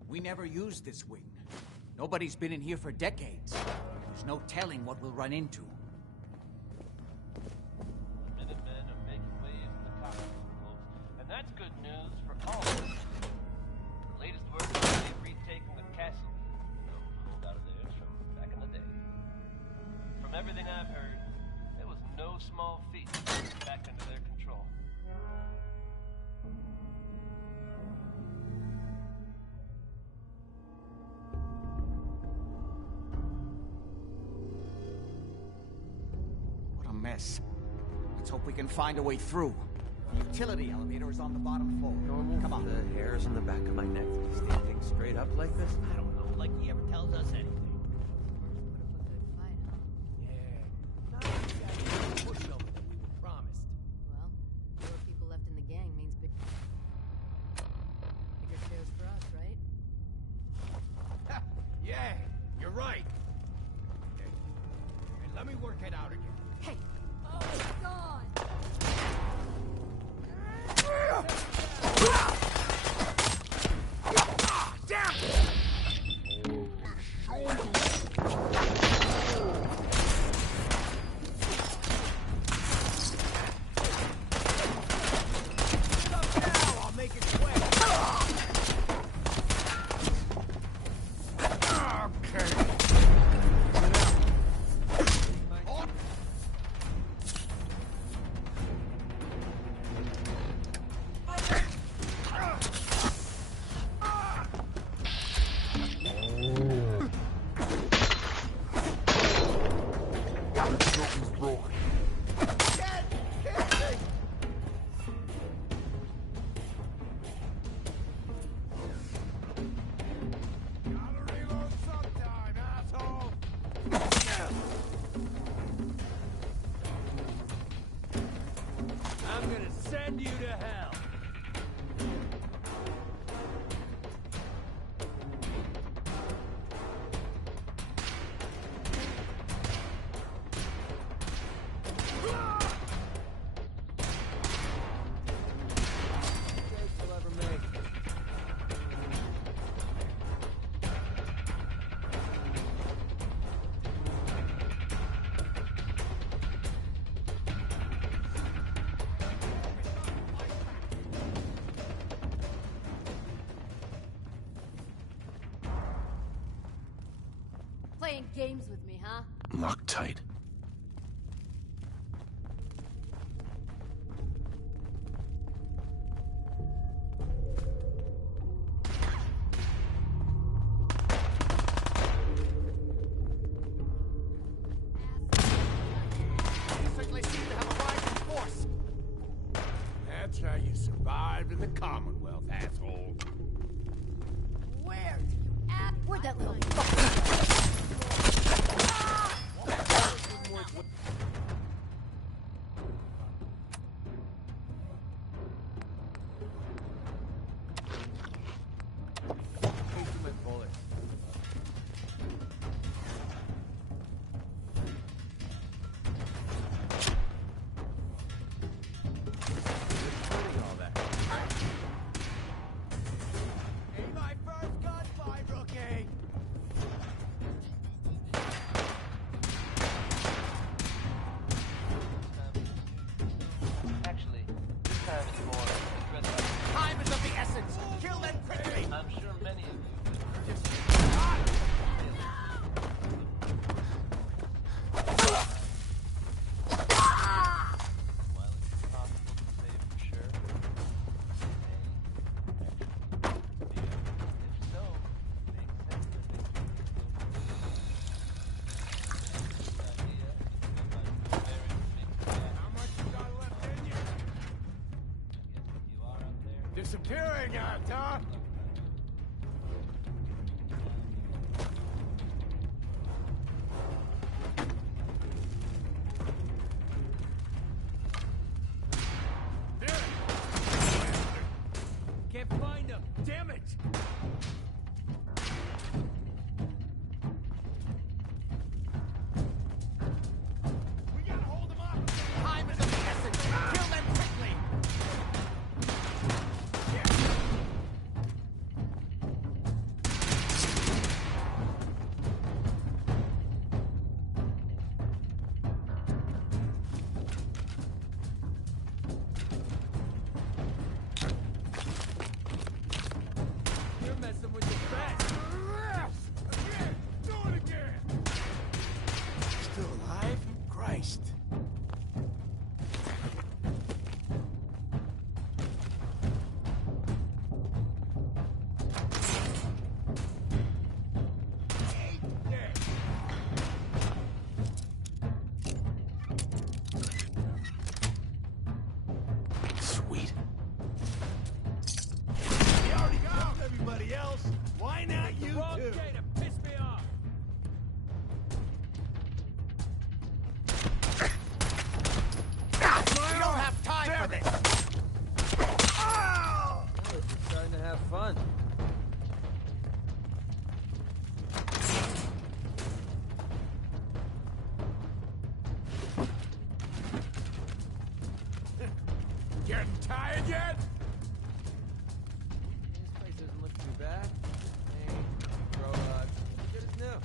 We never used this wing. Nobody's been in here for decades. There's no telling what we'll run into. Minutemen are making waves in the cockpit, folks, and that's good news for all of us. The latest word is that they've retaken the castle. No holdout of theirs from back in the day. From everything I've heard, it was no small feat to get it back under their control. What a mess. Let's hope we can find a way through. The utility elevator is on the bottom floor. Normal? Come on. The hairs on the back of my neck to be standing straight up like this? I don't know, like he ever tells us anything. Yeah. Not exactly the pushover that we were promised. Well, fewer people left in the gang means bigger shares for us, right? Yeah, you're right. Okay. Let me work it out again. Hey! Oh, God! Damn! I'll make it quick. Okay. He's broken. Can't see! Gotta reload sometime, asshole! I'm gonna send you to hell. Mistakes you'll ever make. Playing games with me, huh? Loctite. You certainly seem to have a rising force. That's how you survived in the Commonwealth, asshole. Where do you at? Where'd that little fucker? Chasing my bullets. Recording all that. Ain't my first gunfight, rookie! Actually, this time it's more aggressive. Time is of the essence! Kill them quickly! I'm sure many of you Just... while it's impossible to say for sure, if so, makes sense that they keep it idea How much you got left in you? you are out there. Disappearing act, huh? Can't find him. Damn it! We gotta hold them up! Time is of the essence! Kill them quickly! You're messing with your best. Again! Do it again! Still alive? Christ. Sweet. We already got everybody else. Why not you Wrong two? day to piss me off. We don't have time for this. Now we're just starting to have fun. Getting tired yet? This place doesn't look too bad. Hey, robots, good as new.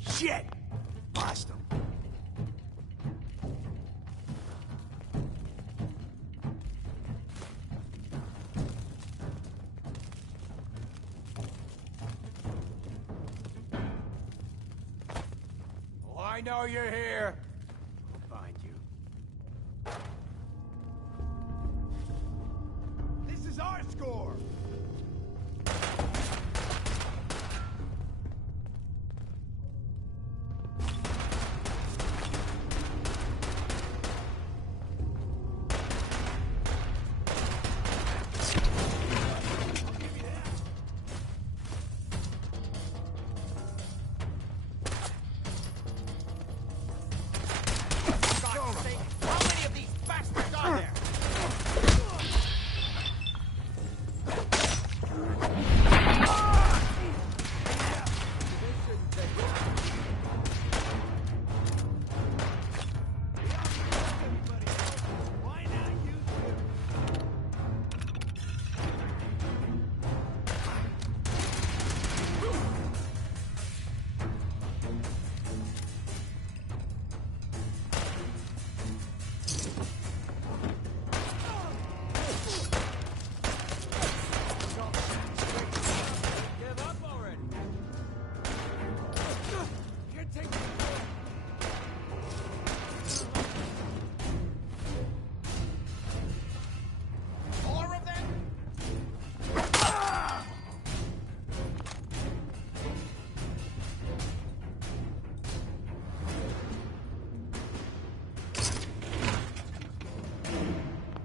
Shit! Lost him. I know you're here. I'll find you. This is our score!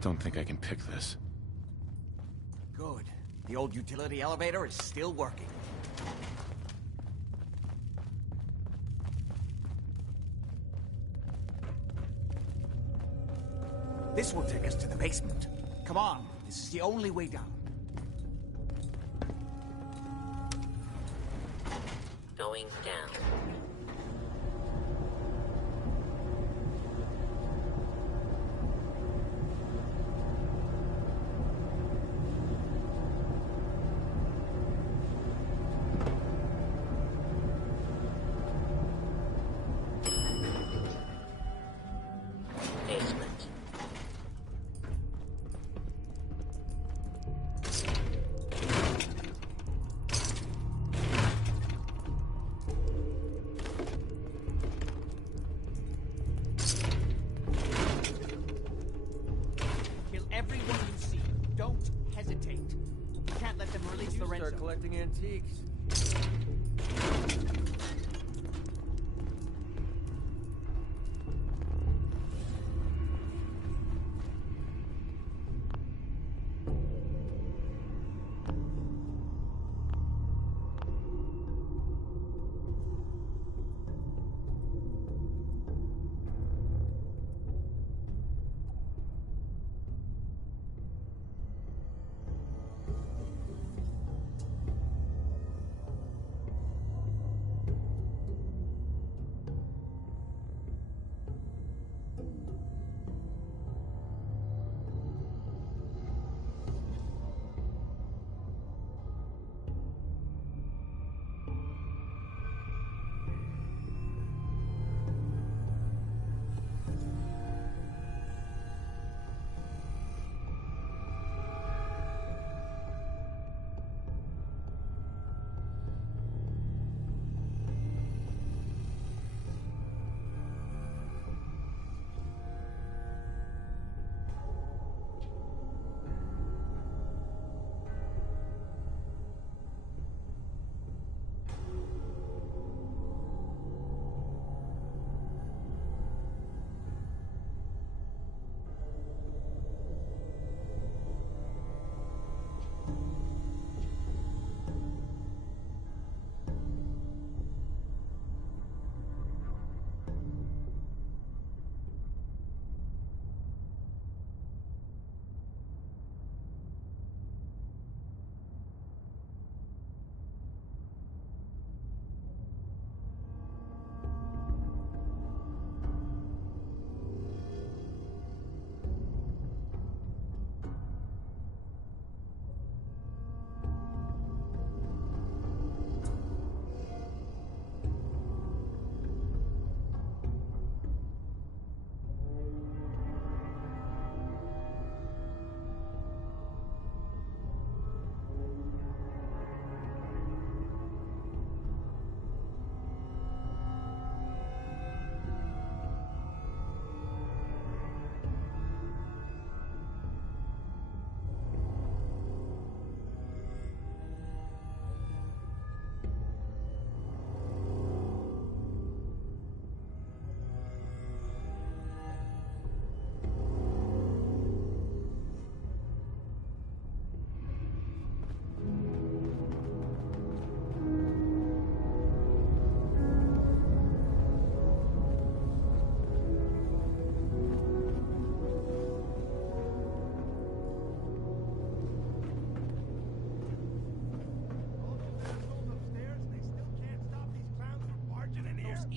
Don't think I can pick this. Good. The old utility elevator is still working. This will take us to the basement. Come on, this is the only way down. Going down. Everyone you see, don't hesitate. You can't let them release You Lorenzo. start collecting antiques.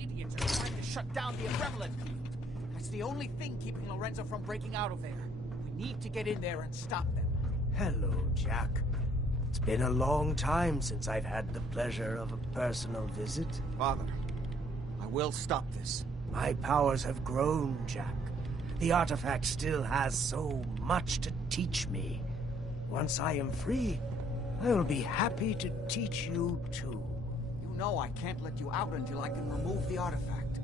idiots are trying to shut down the Adrenaline field. That's the only thing keeping Lorenzo from breaking out of there. We need to get in there and stop them. Hello, Jack. It's been a long time since I've had the pleasure of a personal visit. Father, I will stop this. My powers have grown, Jack. The artifact still has so much to teach me. Once I am free, I will be happy to teach you too. You know I can't let you out until I can remove the artifact.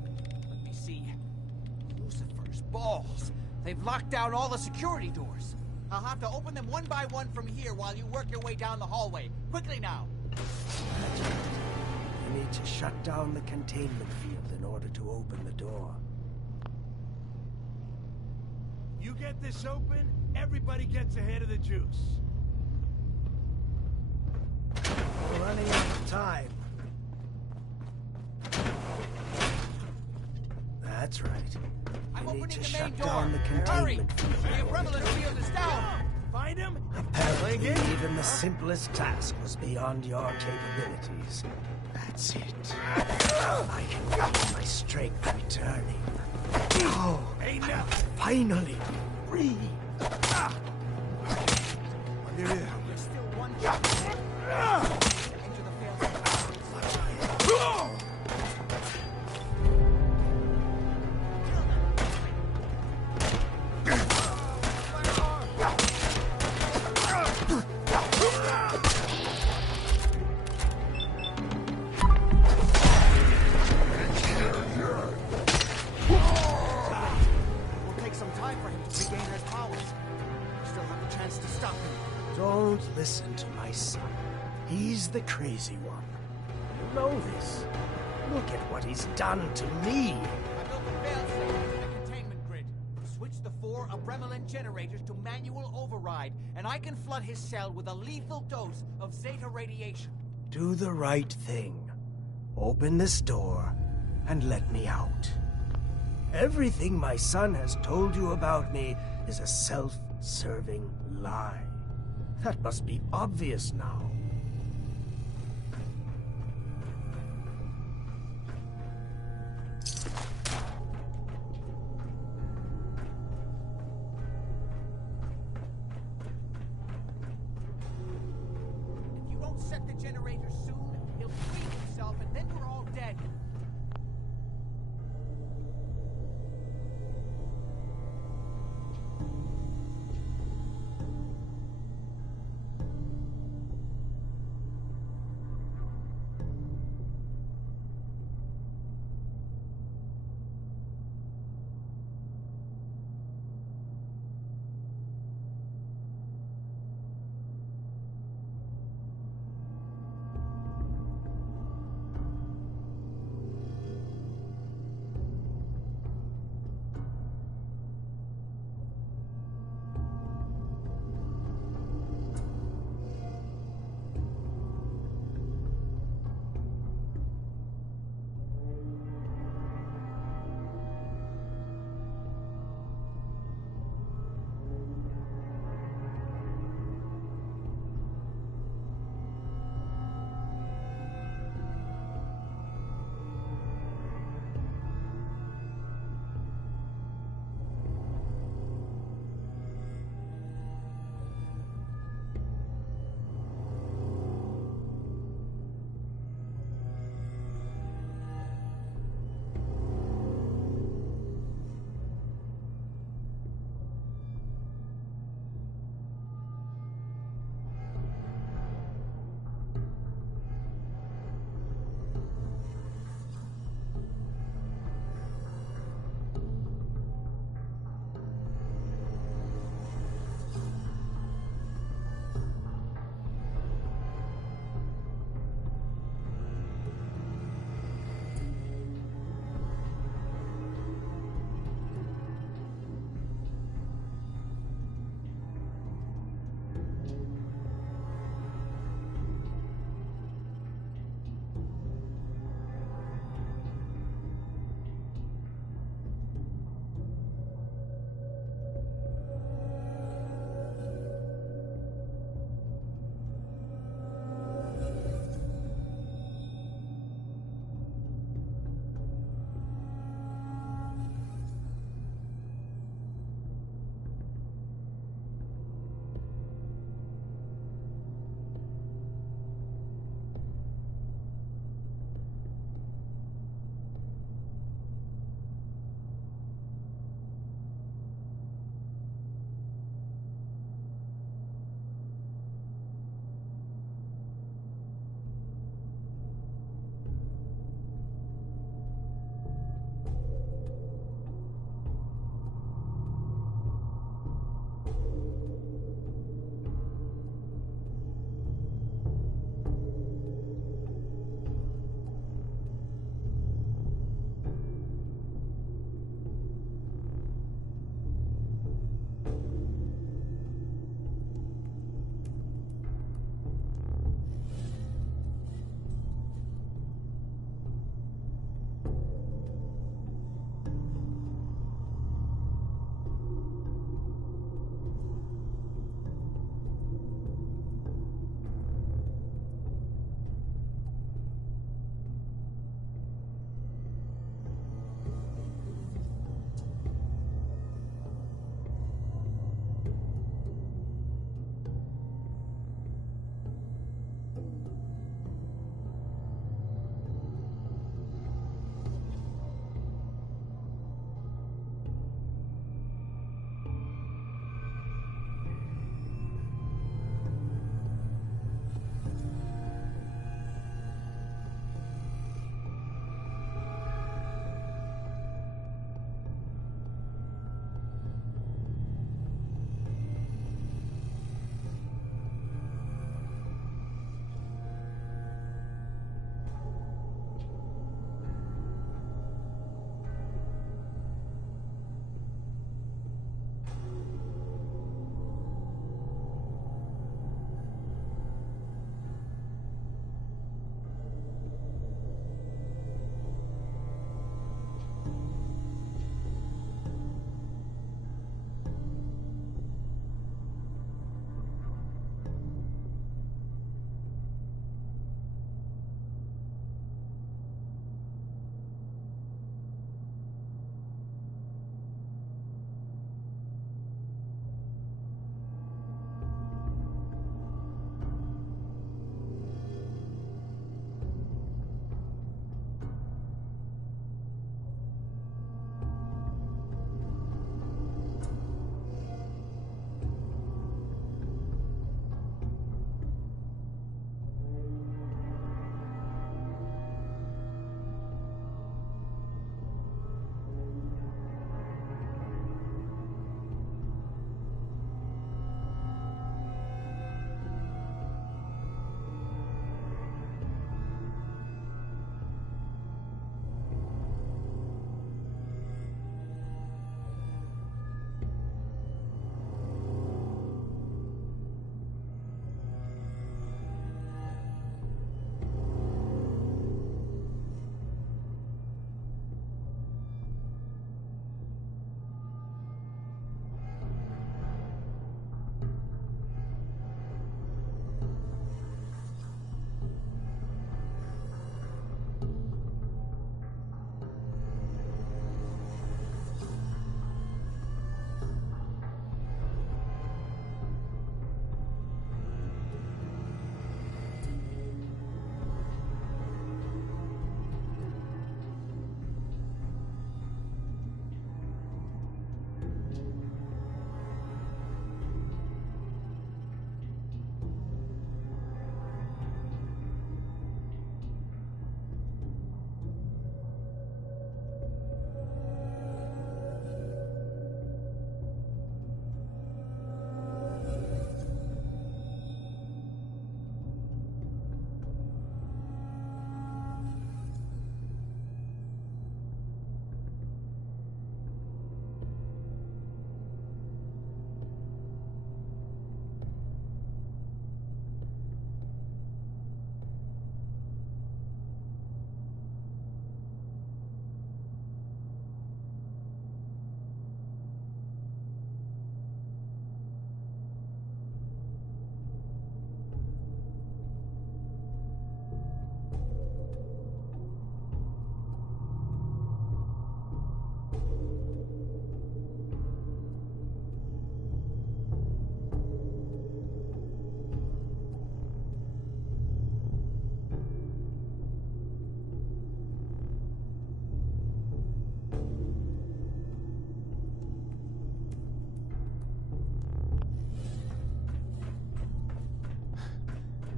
Let me see. Lucifer's balls. They've locked down all the security doors. I'll have to open them one by one from here while you work your way down the hallway. Quickly now. That's right. I need to shut down the containment field in order to open the door. You get this open, everybody gets ahead of the juice. We're running out of time. That's right. I need to shut down the containment field. The Adrenaline field is down! Find him? Apparently, even the simplest task was beyond your capabilities. That's it. I can feel my strength returning. Oh, I'm finally free. There's still one chance. Enter the failsafe. Don't listen to my son. He's the crazy one. You know this. Look at what he's done to me. I built a failsafe into the containment grid. Switch the 4 Adrenaline generators to manual override, and I can flood his cell with a lethal dose of Zeta radiation. Do the right thing. Open this door and let me out. Everything my son has told you about me is a self-serving lie. That must be obvious now. If you don't set the generator soon, he'll freeze himself and then we're all dead.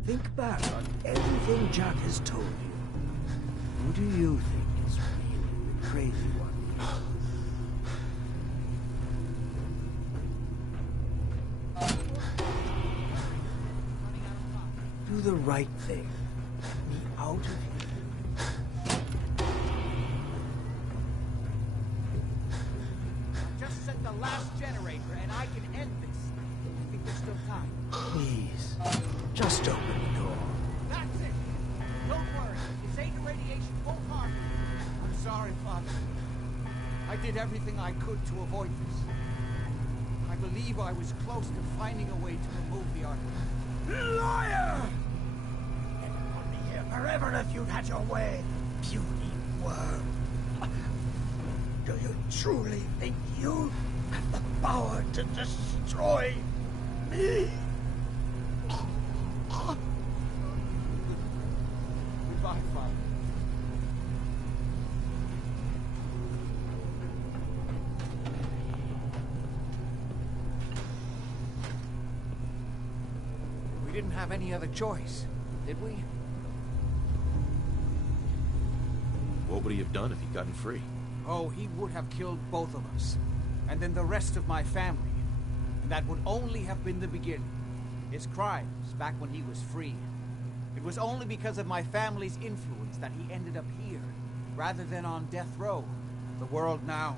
Think back on everything Jack has told you. Who do you think is really the crazy one? Do the right thing. Get me out of here. Just set the last generator and I can end this. I think there's still time. Please, just open the door. That's it. Don't worry. Zeta radiation won't harm you. I'm sorry, Father. I did everything I could to avoid this. I believe I was close to finding a way to remove the artifact. Liar! Never would be here forever if you'd had your way, puny worm. Do you truly think you have the power to destroy me? Goodbye, Father. We didn't have any other choice, did we? What would he have done if he'd gotten free? Oh, he would have killed both of us. And then the rest of my family. And that would only have been the beginning. His crimes back when he was free. It was only because of my family's influence that he ended up here, rather than on death row. The world now,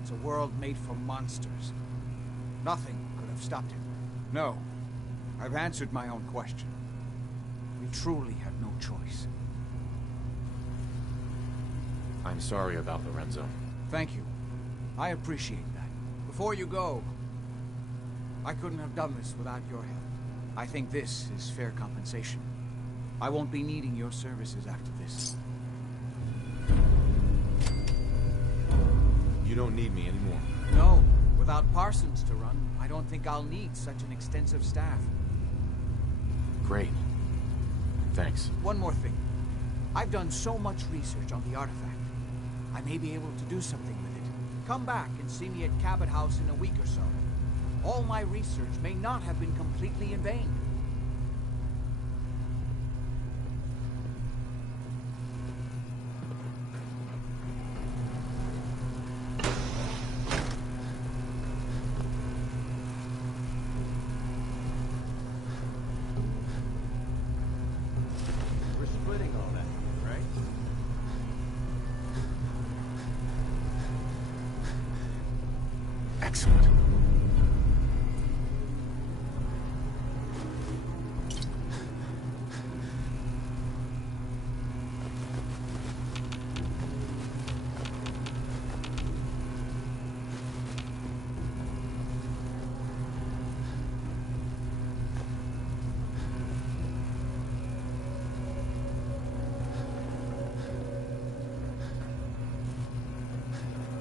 it's a world made for monsters. Nothing could have stopped him. No, I've answered my own question. We truly had no choice. I'm sorry about Lorenzo. Thank you. I appreciate that. Before you go, I couldn't have done this without your help. I think this is fair compensation. I won't be needing your services after this. You don't need me anymore. No. Without Parsons to run, I don't think I'll need such an extensive staff. Great. Thanks. One more thing. I've done so much research on the artifact. I may be able to do something with it. Come back and see me at Cabot House in a week or so. All my research may not have been completely in vain. We're splitting all that, right? Excellent.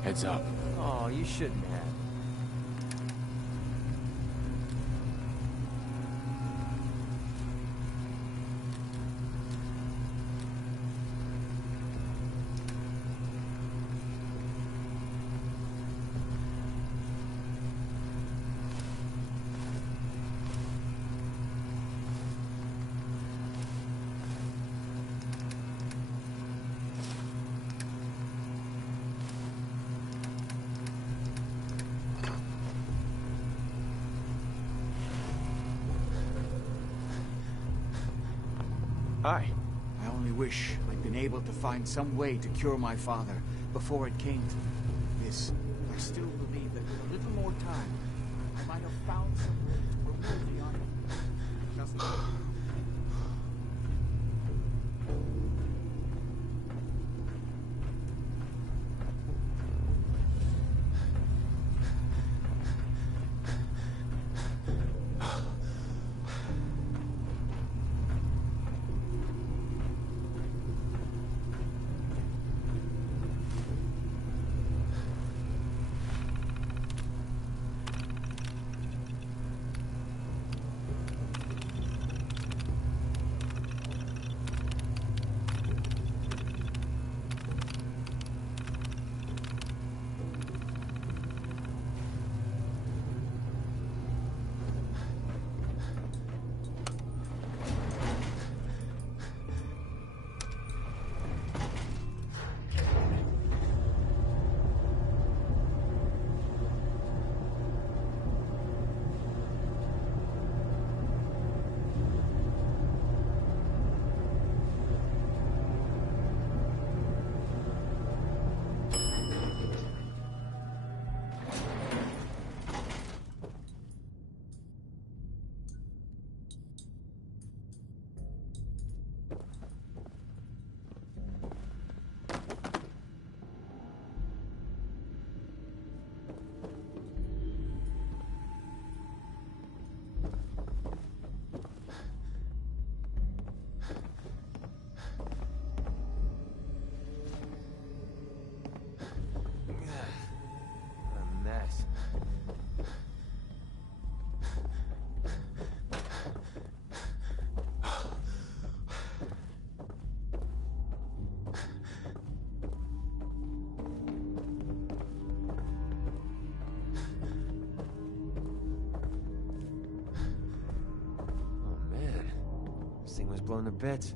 Heads up. Oh, you shouldn't have. Hi. I only wish I'd been able to find some way to cure my father before it came to this. I still believe that with a little more time, I might have found some way to remove the artifact. Just thing was blown to bits.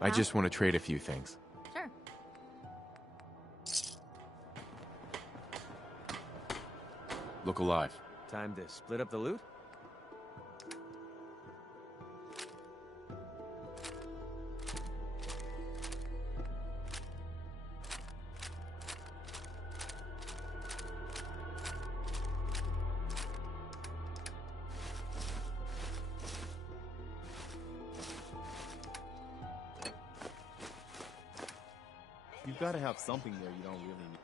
I just want to trade a few things. Sure. Look alive. Time to split up the loot? You've got to have something there you don't really need.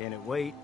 Can it wait?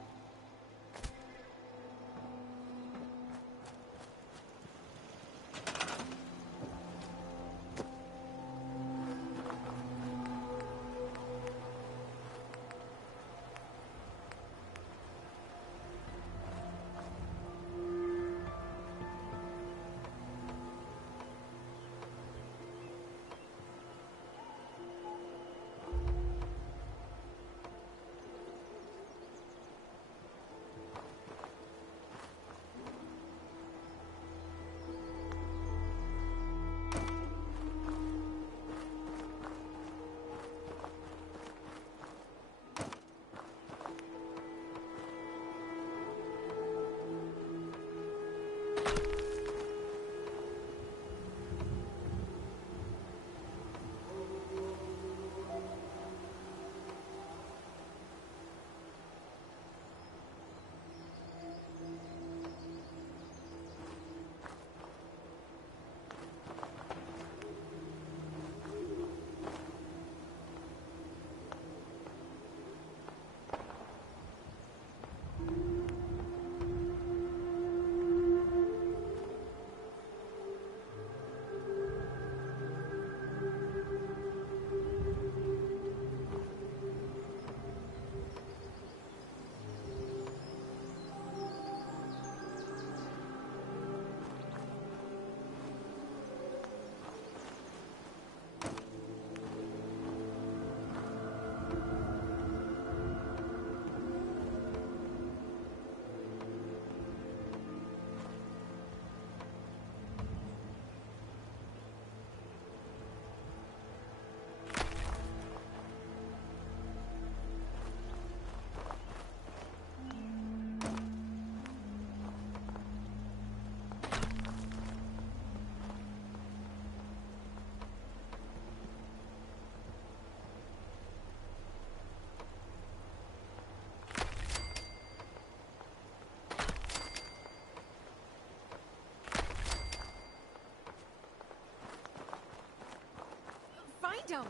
Find him!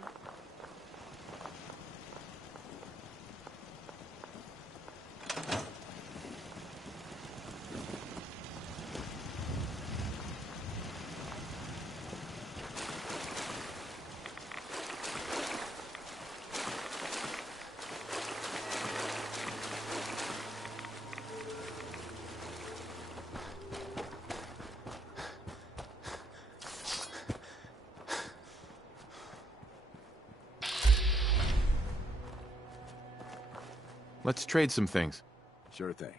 Let's trade some things. Sure thing.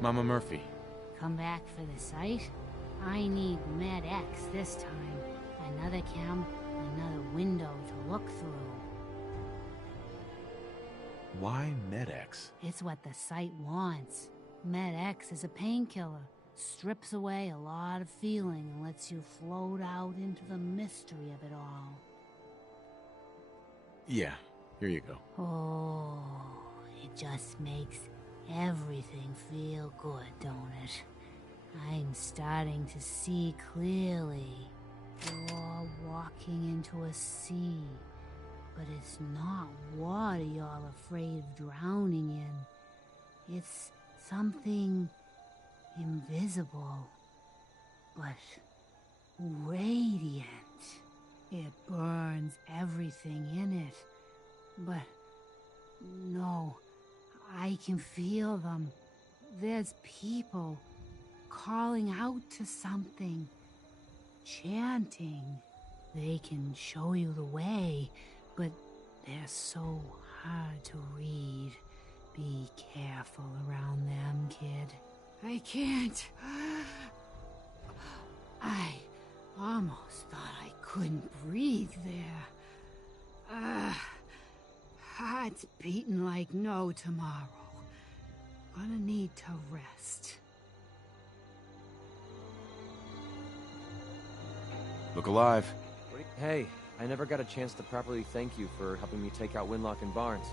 Mama Murphy. Come back for the site? I need Med X this time. Another cam, another window to look through. Why Med-X? It's what the site wants. Med X is a painkiller. Strips away a lot of feeling and lets you float out into the mystery of it all. Yeah, here you go. Oh, it just makes everything feel good, don't it? I'm starting to see clearly. You're walking into a sea, but it's not water you're afraid of drowning in. It's something invisible, but radiant. It burns everything in it, but no, I can feel them. There's people calling out to something, chanting. They can show you the way, but they're so hard to read. Be careful around them, kid. I can't. I almost thought I couldn't breathe there. Heart's beating like no tomorrow. Gonna need to rest. Look alive. Hey, I never got a chance to properly thank you for helping me take out Winlock and Barnes.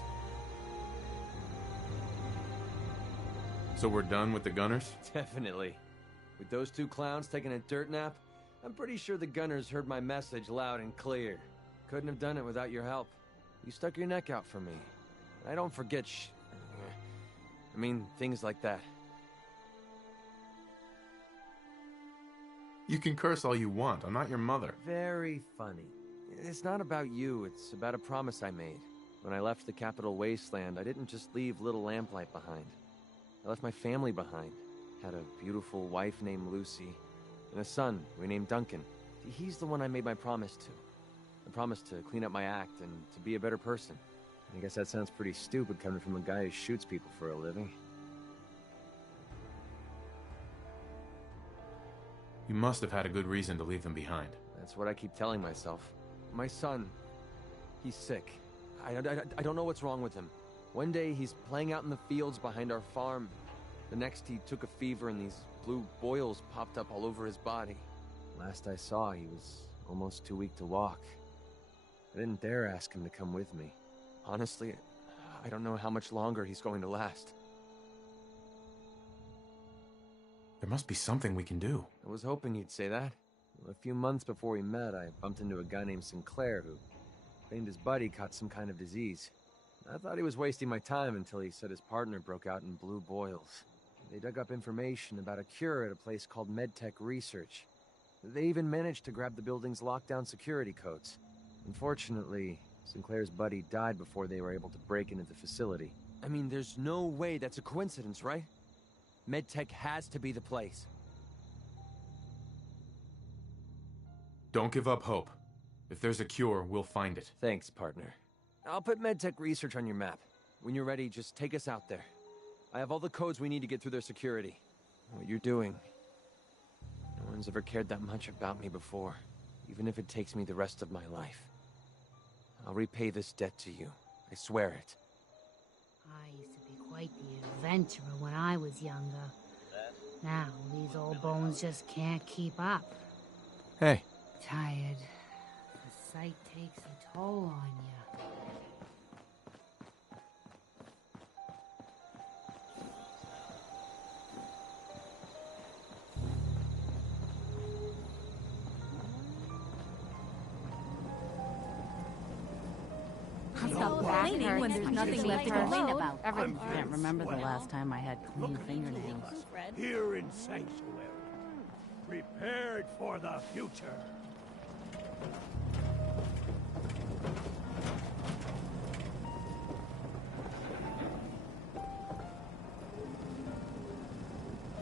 So we're done with the gunners? Definitely. With those two clowns taking a dirt nap, I'm pretty sure the gunners heard my message loud and clear. Couldn't have done it without your help. You stuck your neck out for me. I don't forget things like that. You can curse all you want. I'm not your mother. Very funny. It's not about you, it's about a promise I made. When I left the Capital Wasteland, I didn't just leave little Lamplight behind. I left my family behind. Had a beautiful wife named Lucy, and a son we named Duncan. He's the one I made my promise to. I promised to clean up my act and to be a better person. I guess that sounds pretty stupid coming from a guy who shoots people for a living. You must have had a good reason to leave them behind. That's what I keep telling myself. My son, he's sick. I don't know what's wrong with him. One day he's playing out in the fields behind our farm. The next he took a fever and these blue boils popped up all over his body. Last I saw, he was almost too weak to walk. I didn't dare ask him to come with me. Honestly, I don't know how much longer he's going to last. There must be something we can do. I was hoping you'd say that. A few months before we met, I bumped into a guy named Sinclair who claimed his buddy caught some kind of disease. I thought he was wasting my time until he said his partner broke out in blue boils. They dug up information about a cure at a place called MedTech Research. They even managed to grab the building's lockdown security codes. Unfortunately, Sinclair's buddy died before they were able to break into the facility. I mean, there's no way that's a coincidence, right? MedTech has to be the place. Don't give up hope. If there's a cure, we'll find it. Thanks, partner. I'll put MedTech Research on your map. When you're ready, just take us out there. I have all the codes we need to get through their security. What you're doing, no one's ever cared that much about me before, even if it takes me the rest of my life. I'll repay this debt to you. I swear it. I used to be quite the adventurer when I was younger. Now, these old bones just can't keep up. Hey. Tired. The sight takes a toll on you. Stop complaining when there's nothing left to complain about. I can't remember the last time I had clean fingernails. Here in Sanctuary, prepared for the future.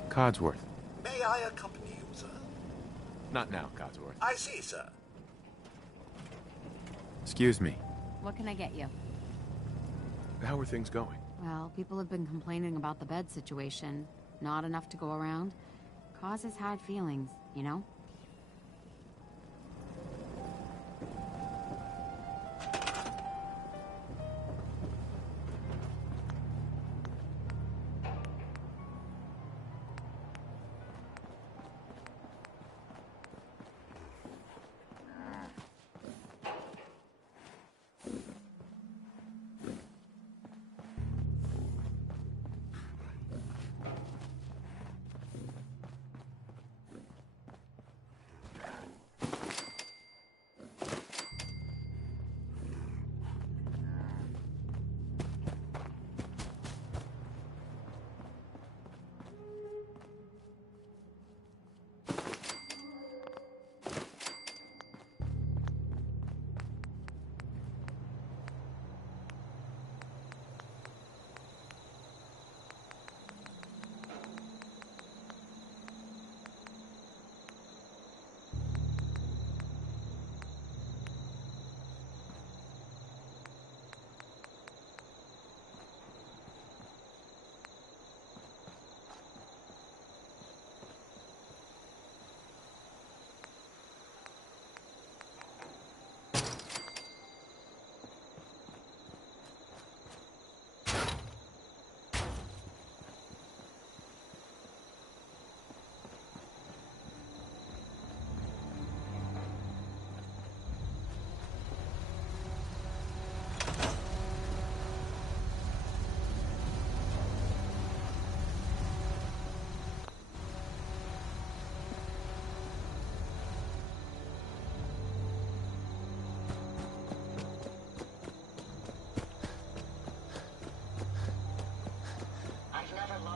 Codsworth. May I accompany you, sir? Not now, Codsworth. I see, sir. Excuse me. What can I get you? How are things going? Well, people have been complaining about the bed situation. not enough to go around, causes hard feelings, you know?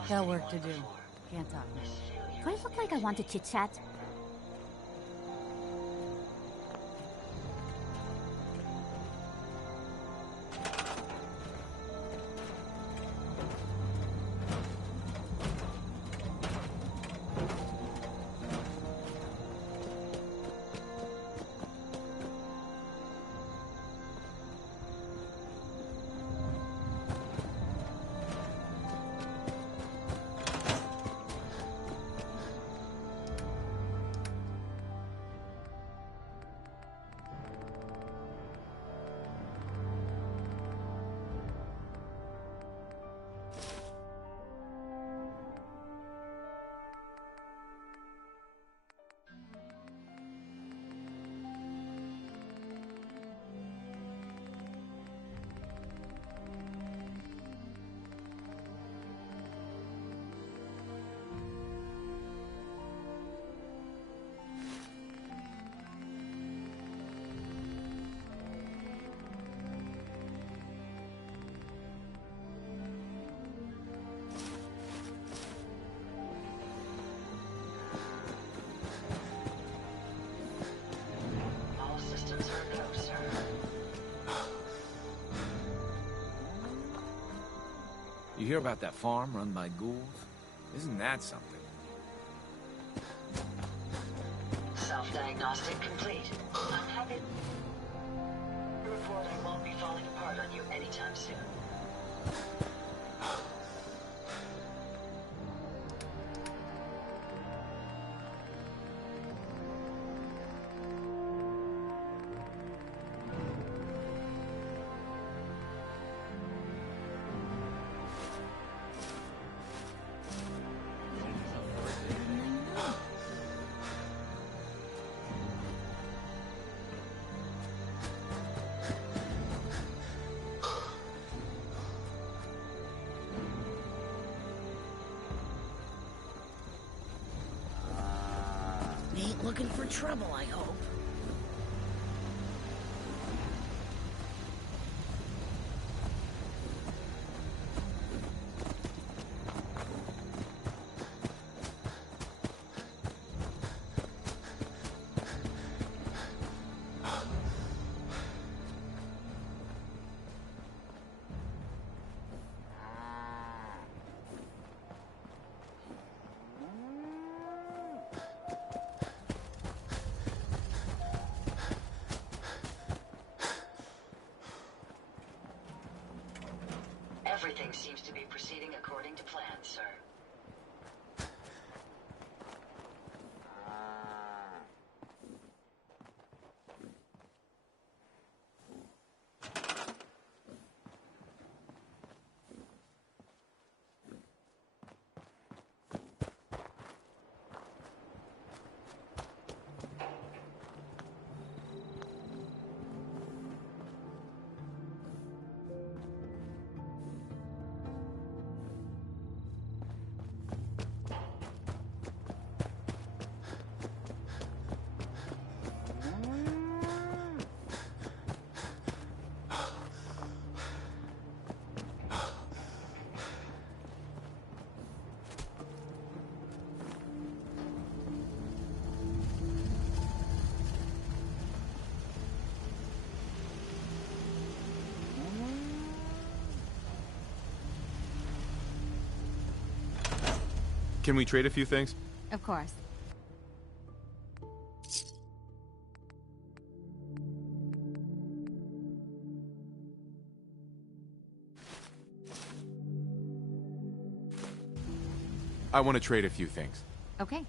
Got work to do. Can't talk now. Do I look like I want to chit-chat? You hear about that farm run by ghouls? Isn't that something? Self-diagnostic complete. I'm happy to report I won't be falling apart on you anytime soon. Ain't looking for trouble, I hope. Everything seems to be proceeding according to plan, sir. Can we trade a few things? Of course. I want to trade a few things. Okay.